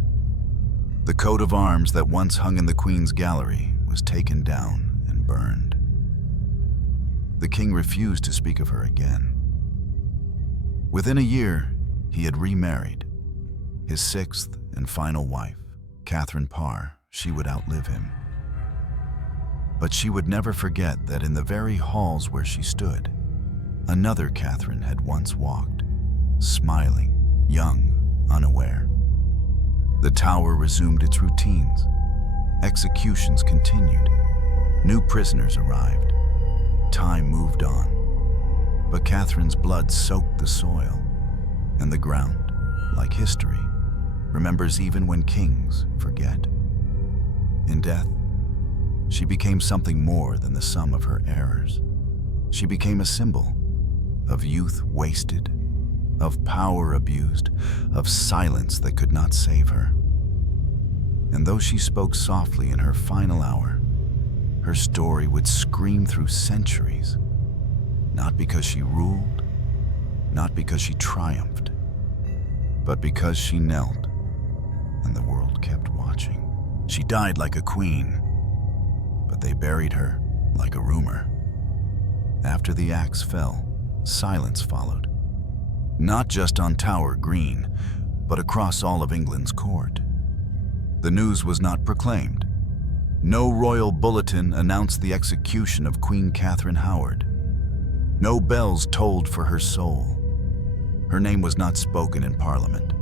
The coat of arms that once hung in the Queen's gallery was taken down and burned. The king refused to speak of her again. Within a year, he had remarried. His sixth and final wife, Catherine Parr, she would outlive him. But she would never forget that in the very halls where she stood, another Catherine had once walked, smiling, young, unaware. The tower resumed its routines. Executions continued. New prisoners arrived. Time moved on. But Catherine's blood soaked the soil, and the ground, like history, remembers even when kings forget. In death, she became something more than the sum of her errors. She became a symbol of youth wasted, of power abused, of silence that could not save her. And though she spoke softly in her final hour, her story would scream through centuries, not because she ruled, not because she triumphed, but because she knelt and the world kept watching. She died like a queen, but they buried her like a rumor. After the axe fell, silence followed. Not just on Tower Green, but across all of England's court. The news was not proclaimed. No royal bulletin announced the execution of Queen Catherine Howard. No bells tolled for her soul. Her name was not spoken in Parliament.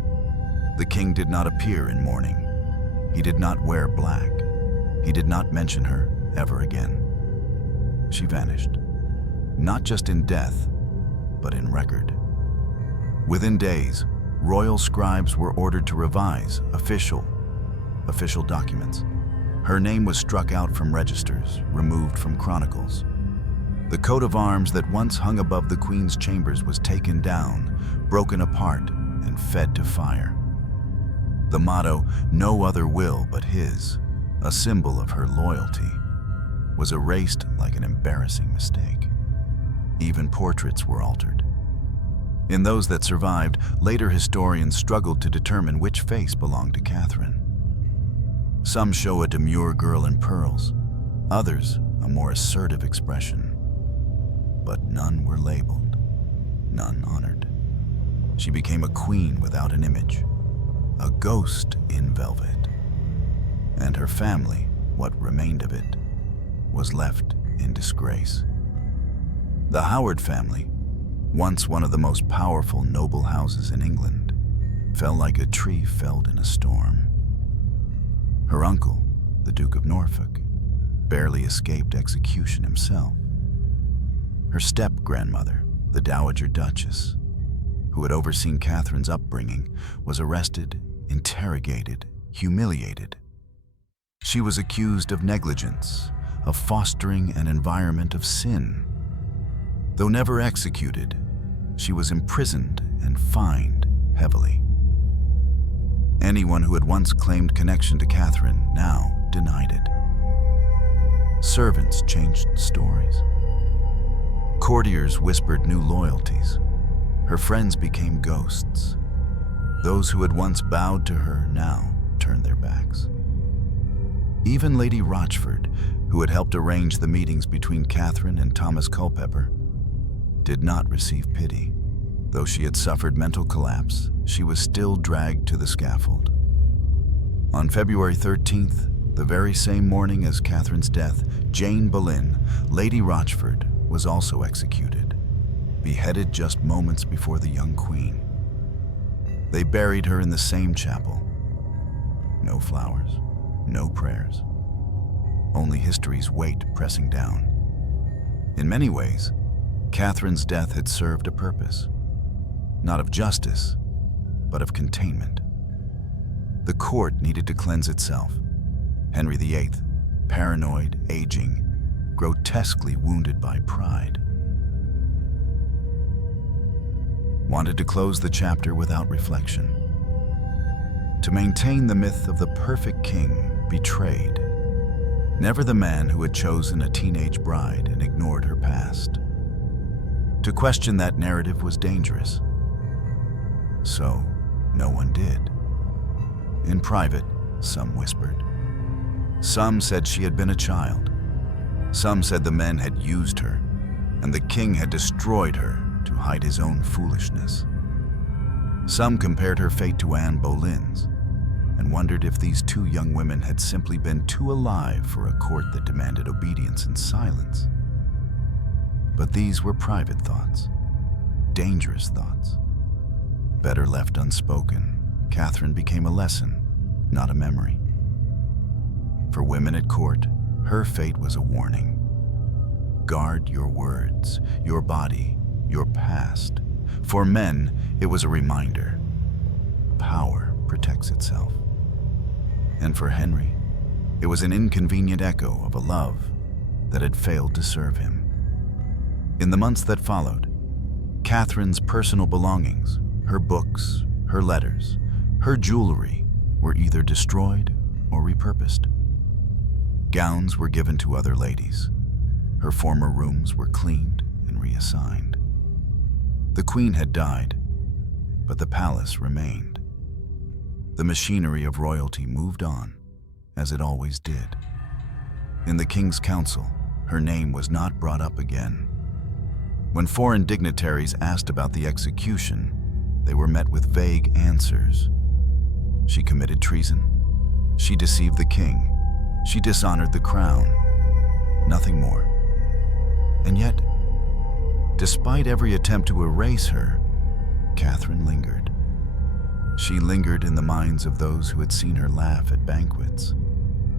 The king did not appear in mourning. He did not wear black. He did not mention her ever again. She vanished, not just in death, but in record. Within days, royal scribes were ordered to revise official documents. Her name was struck out from registers, removed from chronicles. The coat of arms that once hung above the Queen's chambers was taken down, broken apart, and fed to fire. The motto, "No other will but his," a symbol of her loyalty, was erased like an embarrassing mistake. Even portraits were altered. In those that survived, later historians struggled to determine which face belonged to Catherine. Some show a demure girl in pearls, others a more assertive expression. But none were labeled, none honored. She became a queen without an image, a ghost in velvet. And her family, what remained of it, was left in disgrace. The Howard family, once one of the most powerful noble houses in England, fell like a tree felled in a storm. Her uncle, the Duke of Norfolk, barely escaped execution himself. Her step-grandmother, the Dowager Duchess, who had overseen Catherine's upbringing, was arrested, interrogated, humiliated. She was accused of negligence, of fostering an environment of sin. Though never executed, she was imprisoned and fined heavily. Anyone who had once claimed connection to Catherine now denied it. Servants changed stories. Courtiers whispered new loyalties. Her friends became ghosts. Those who had once bowed to her now turned their backs. Even Lady Rochford, who had helped arrange the meetings between Catherine and Thomas Culpeper, did not receive pity. Though she had suffered mental collapse, she was still dragged to the scaffold. On February 13th, the very same morning as Catherine's death, Jane Boleyn, Lady Rochford, was also executed. beheaded just moments before the young queen. They buried her in the same chapel. No flowers, no prayers, only history's weight pressing down. In many ways, Catherine's death had served a purpose, not of justice, but of containment. The court needed to cleanse itself. Henry VIII, paranoid, aging, grotesquely wounded by pride, wanted to close the chapter without reflection. To maintain the myth of the perfect king betrayed, never the man who had chosen a teenage bride and ignored her past. To question that narrative was dangerous. So, no one did. In private, some whispered. Some said she had been a child. Some said the men had used her, and the king had destroyed her to hide his own foolishness. Some compared her fate to Anne Boleyn's, and wondered if these two young women had simply been too alive for a court that demanded obedience and silence. But these were private thoughts, dangerous thoughts. Better left unspoken, Catherine became a lesson, not a memory. For women at court, her fate was a warning. Guard your words, your body, your past. For men, it was a reminder. Power protects itself. And for Henry, it was an inconvenient echo of a love that had failed to serve him. In the months that followed, Catherine's personal belongings, her books, her letters, her jewelry were either destroyed or repurposed. Gowns were given to other ladies. Her former rooms were cleaned and reassigned. The queen had died, but the palace remained. The machinery of royalty moved on, as it always did. In the king's council, her name was not brought up again. When foreign dignitaries asked about the execution, they were met with vague answers. She committed treason. She deceived the king. She dishonored the crown. Nothing more. And yet, despite every attempt to erase her, Catherine lingered. She lingered in the minds of those who had seen her laugh at banquets,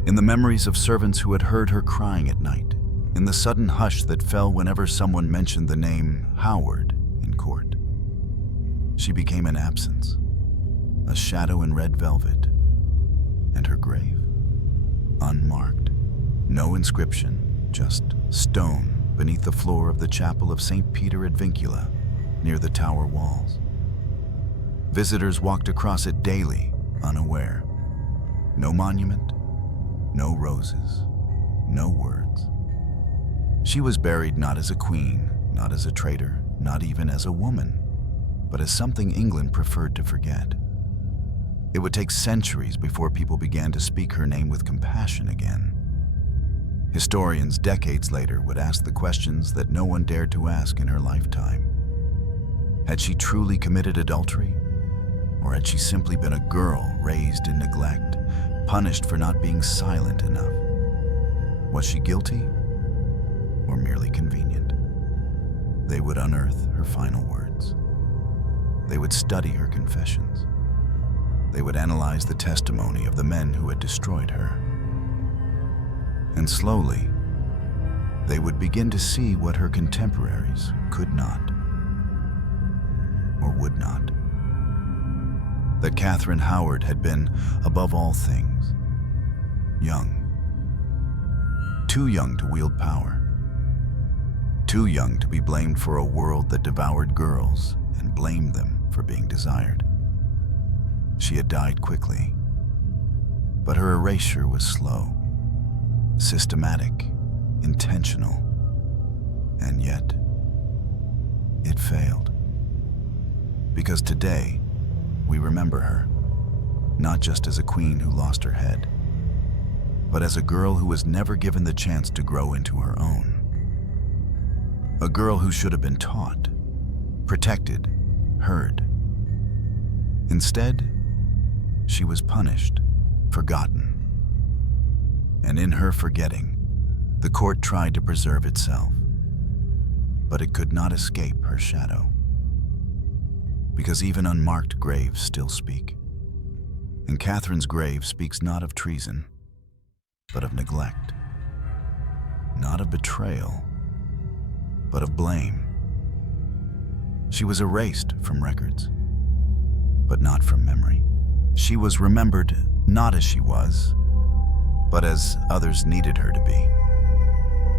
in the memories of servants who had heard her crying at night, in the sudden hush that fell whenever someone mentioned the name Howard in court. She became an absence, a shadow in red velvet, and her grave, unmarked, no inscription, just stone beneath the floor of the chapel of St. Peter ad Vincula, near the tower walls. Visitors walked across it daily, unaware. No monument, no roses, no words. She was buried not as a queen, not as a traitor, not even as a woman, but as something England preferred to forget. It would take centuries before people began to speak her name with compassion again. Historians decades later would ask the questions that no one dared to ask in her lifetime. Had she truly committed adultery? Or had she simply been a girl raised in neglect, punished for not being silent enough? Was she guilty or merely convenient? They would unearth her final words. They would study her confessions. They would analyze the testimony of the men who had destroyed her. And slowly, they would begin to see what her contemporaries could not or would not. That Catherine Howard had been, above all things, young. Too young to wield power. Too young to be blamed for a world that devoured girls and blamed them for being desired. She had died quickly, but her erasure was slow, systematic, intentional, and yet it failed. Because today, we remember her, not just as a queen who lost her head, but as a girl who was never given the chance to grow into her own. A girl who should have been taught, protected, heard. Instead, she was punished, forgotten. And in her forgetting, the court tried to preserve itself. but it could not escape her shadow. Because even unmarked graves still speak. And Catherine's grave speaks not of treason, but of neglect. Not of betrayal, but of blame. She was erased from records, but not from memory. She was remembered not as she was, but as others needed her to be.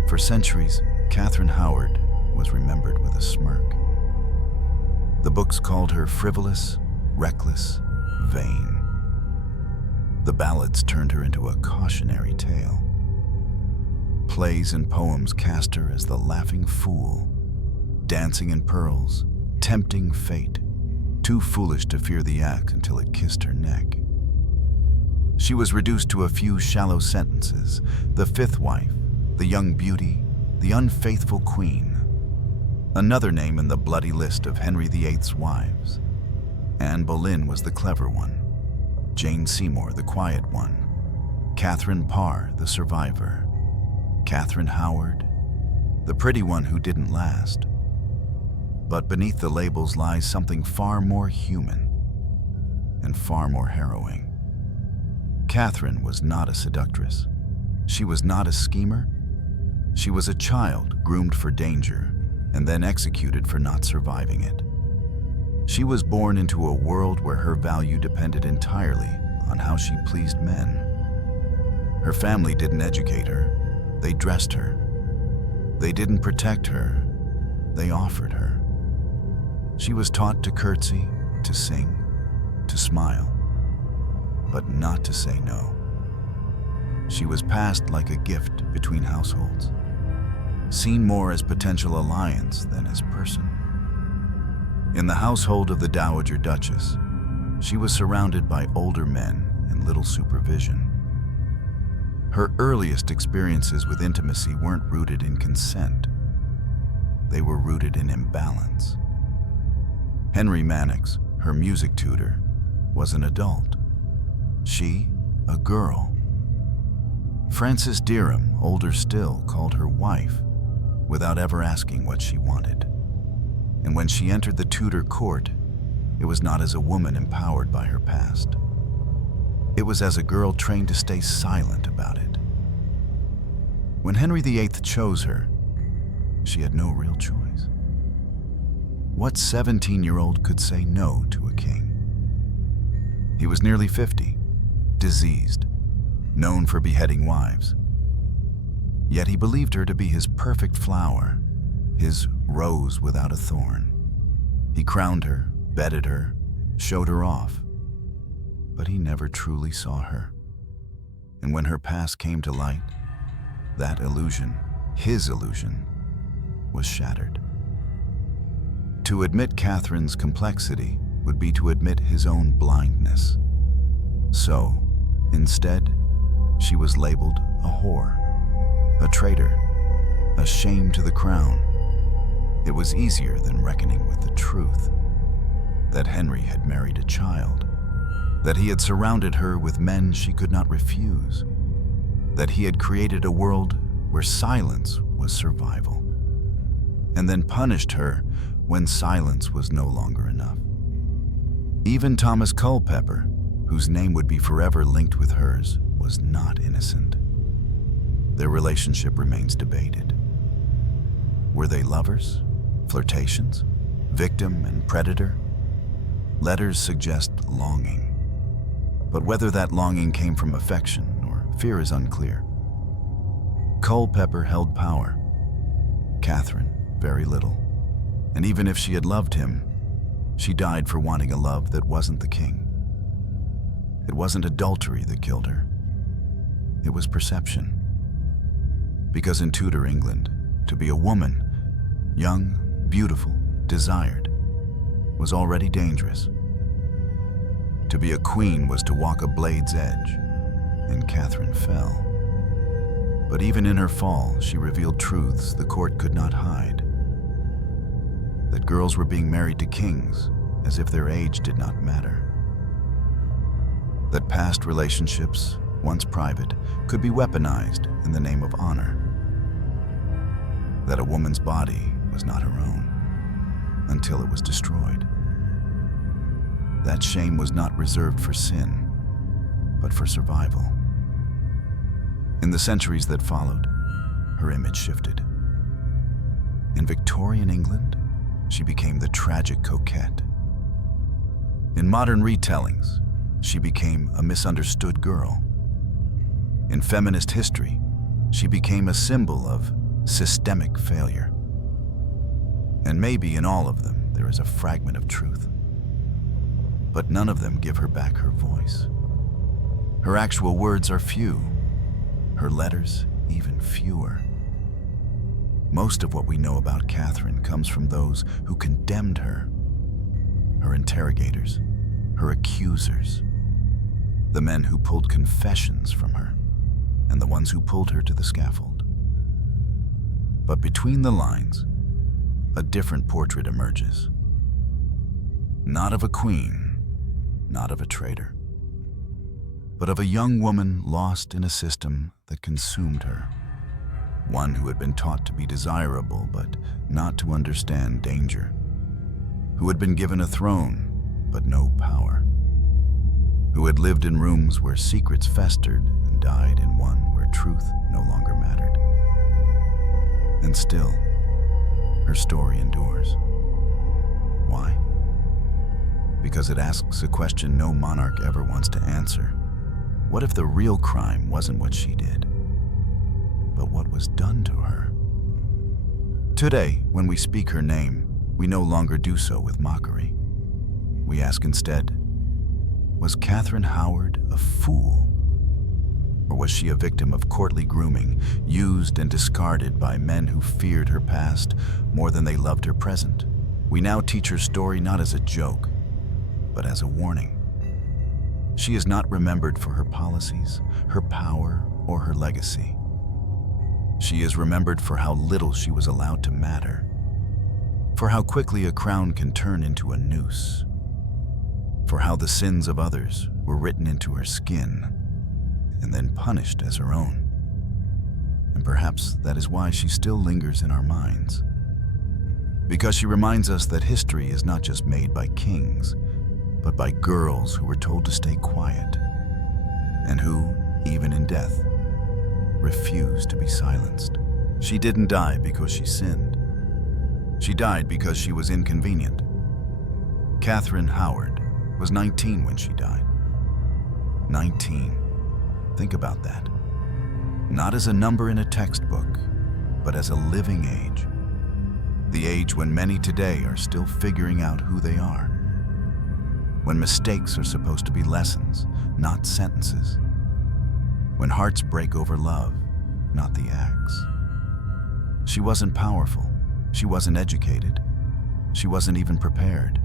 For centuries, Catherine Howard was remembered with a smirk. The books called her frivolous, reckless, vain. The ballads turned her into a cautionary tale. Plays and poems cast her as the laughing fool, dancing in pearls, tempting fate, too foolish to fear the axe until it kissed her neck. She was reduced to a few shallow sentences: the fifth wife, the young beauty, the unfaithful queen. Another name in the bloody list of Henry VIII's wives. Anne Boleyn was the clever one, Jane Seymour the quiet one, Catherine Parr the survivor, Catherine Howard, the pretty one who didn't last. But beneath the labels lies something far more human and far more harrowing. Catherine was not a seductress. She was not a schemer. She was a child groomed for danger and then executed for not surviving it. She was born into a world where her value depended entirely on how she pleased men. Her family didn't educate her, they dressed her. They didn't protect her, they offered her. She was taught to curtsy, to sing, to smile, but not to say no. She was passed like a gift between households, seen more as potential alliance than as person. In the household of the Dowager Duchess, she was surrounded by older men and little supervision. Her earliest experiences with intimacy weren't rooted in consent. They were rooted in imbalance. Henry Mannix, her music tutor, was an adult. She, a girl. Frances Derham, older still, called her wife, without ever asking what she wanted. And when she entered the Tudor court, it was not as a woman empowered by her past. It was as a girl trained to stay silent about it. When Henry VIII chose her, she had no real choice. What 17-year-old could say no to a king? He was nearly 50, diseased, known for beheading wives. Yet he believed her to be his perfect flower, his rose without a thorn. He crowned her, bedded her, showed her off. But he never truly saw her. And when her past came to light, that illusion, his illusion, was shattered. To admit Catherine's complexity would be to admit his own blindness. So, instead, she was labeled a whore, a traitor, a shame to the crown. It was easier than reckoning with the truth that Henry had married a child, that he had surrounded her with men she could not refuse, that he had created a world where silence was survival, and then punished her when silence was no longer enough. Even Thomas Culpeper, whose name would be forever linked with hers, was not innocent. Their relationship remains debated. Were they lovers, flirtations, victim and predator? Letters suggest longing, but whether that longing came from affection or fear is unclear. Culpeper held power, Catherine very little, and even if she had loved him, she died for wanting a love that wasn't the king. It wasn't adultery that killed her, it was perception. Because in Tudor England, to be a woman, young, beautiful, desired, was already dangerous. To be a queen was to walk a blade's edge, and Catherine fell. But even in her fall, she revealed truths the court could not hide. That girls were being married to kings as if their age did not matter. That past relationships, once private, could be weaponized in the name of honor. That a woman's body was not her own, until it was destroyed. That shame was not reserved for sin, but for survival. In the centuries that followed, her image shifted. In Victorian England, she became the tragic coquette. In modern retellings, she became a misunderstood girl. In feminist history, she became a symbol of systemic failure. And maybe in all of them, there is a fragment of truth. But none of them give her back her voice. Her actual words are few, her letters even fewer. Most of what we know about Catherine comes from those who condemned her interrogators, her accusers, the men who pulled confessions from her, and the ones who pulled her to the scaffold. But between the lines, a different portrait emerges. Not of a queen, not of a traitor, but of a young woman lost in a system that consumed her. One who had been taught to be desirable, but not to understand danger. Who had been given a throne, but no power. Who had lived in rooms where secrets festered and died in one where truth no longer mattered. And still, her story endures. Why? Because it asks a question no monarch ever wants to answer. What if the real crime wasn't what she did, but what was done to her? Today, when we speak her name, we no longer do so with mockery. We ask instead, was Catherine Howard a fool? Or was she a victim of courtly grooming, used and discarded by men who feared her past more than they loved her present? We now teach her story not as a joke, but as a warning. She is not remembered for her policies, her power, or her legacy. She is remembered for how little she was allowed to matter, for how quickly a crown can turn into a noose, for how the sins of others were written into her skin and then punished as her own. And perhaps that is why she still lingers in our minds. Because she reminds us that history is not just made by kings, but by girls who were told to stay quiet, and who, even in death, refused to be silenced. She didn't die because she sinned. She died because she was inconvenient. Catherine Howard was 19 when she died. 19. Think about that. Not as a number in a textbook, but as a living age. The age when many today are still figuring out who they are. When mistakes are supposed to be lessons, not sentences. When hearts break over love, not the axe. She wasn't powerful. She wasn't educated. She wasn't even prepared.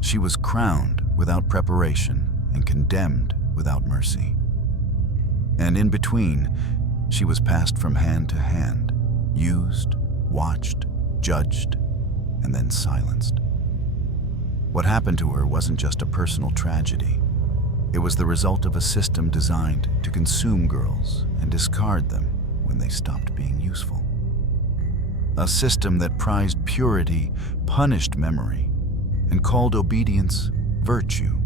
She was crowned without preparation and condemned without mercy. And in between, she was passed from hand to hand, used, watched, judged, and then silenced. What happened to her wasn't just a personal tragedy. It was the result of a system designed to consume girls and discard them when they stopped being useful. A system that prized purity, punished memory, and called obedience virtue.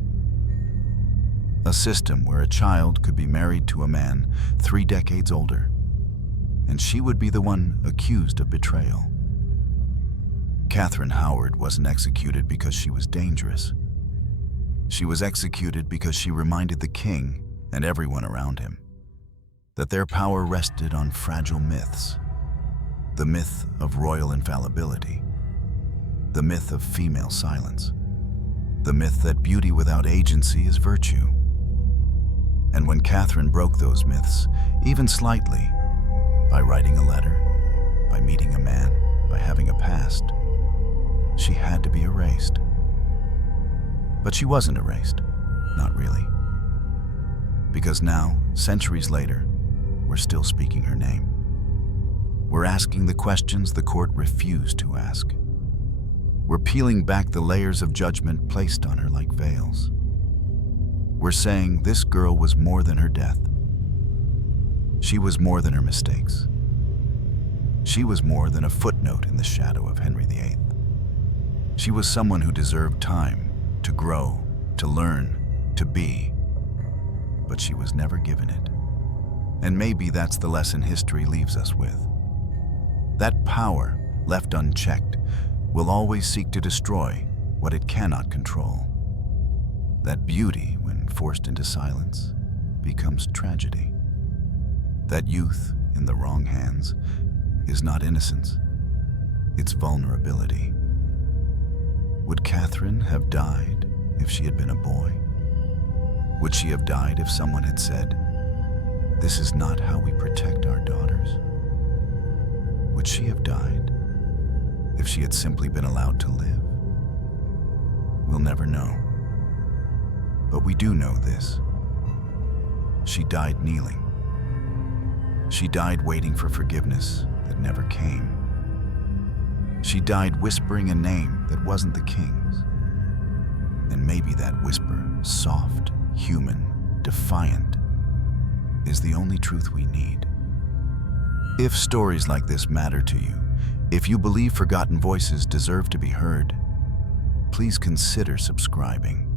A system where a child could be married to a man 3 decades older, and she would be the one accused of betrayal. Catherine Howard wasn't executed because she was dangerous. She was executed because she reminded the king and everyone around him that their power rested on fragile myths. The myth of royal infallibility, the myth of female silence, the myth that beauty without agency is virtue. And when Catherine broke those myths, even slightly, by writing a letter, by meeting a man, by having a past, she had to be erased. But she wasn't erased, not really. Because now, centuries later, we're still speaking her name. We're asking the questions the court refused to ask. We're peeling back the layers of judgment placed on her like veils. We're saying this girl was more than her death. She was more than her mistakes. She was more than a footnote in the shadow of Henry VIII. She was someone who deserved time to grow, to learn, to be. But she was never given it. And maybe that's the lesson history leaves us with. That power, left unchecked, will always seek to destroy what it cannot control. That beauty, when forced into silence, becomes tragedy. That youth, in the wrong hands, is not innocence, it's vulnerability. Would Catherine have died if she had been a boy? Would she have died if someone had said, "This is not how we protect our daughters"? Would she have died if she had simply been allowed to live? We'll never know. But we do know this. She died kneeling. She died waiting for forgiveness that never came. She died whispering a name that wasn't the king's. And maybe that whisper, soft, human, defiant, is the only truth we need. If stories like this matter to you, if you believe forgotten voices deserve to be heard, please consider subscribing.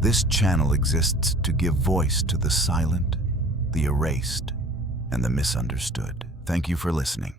This channel exists to give voice to the silent, the erased, and the misunderstood. Thank you for listening.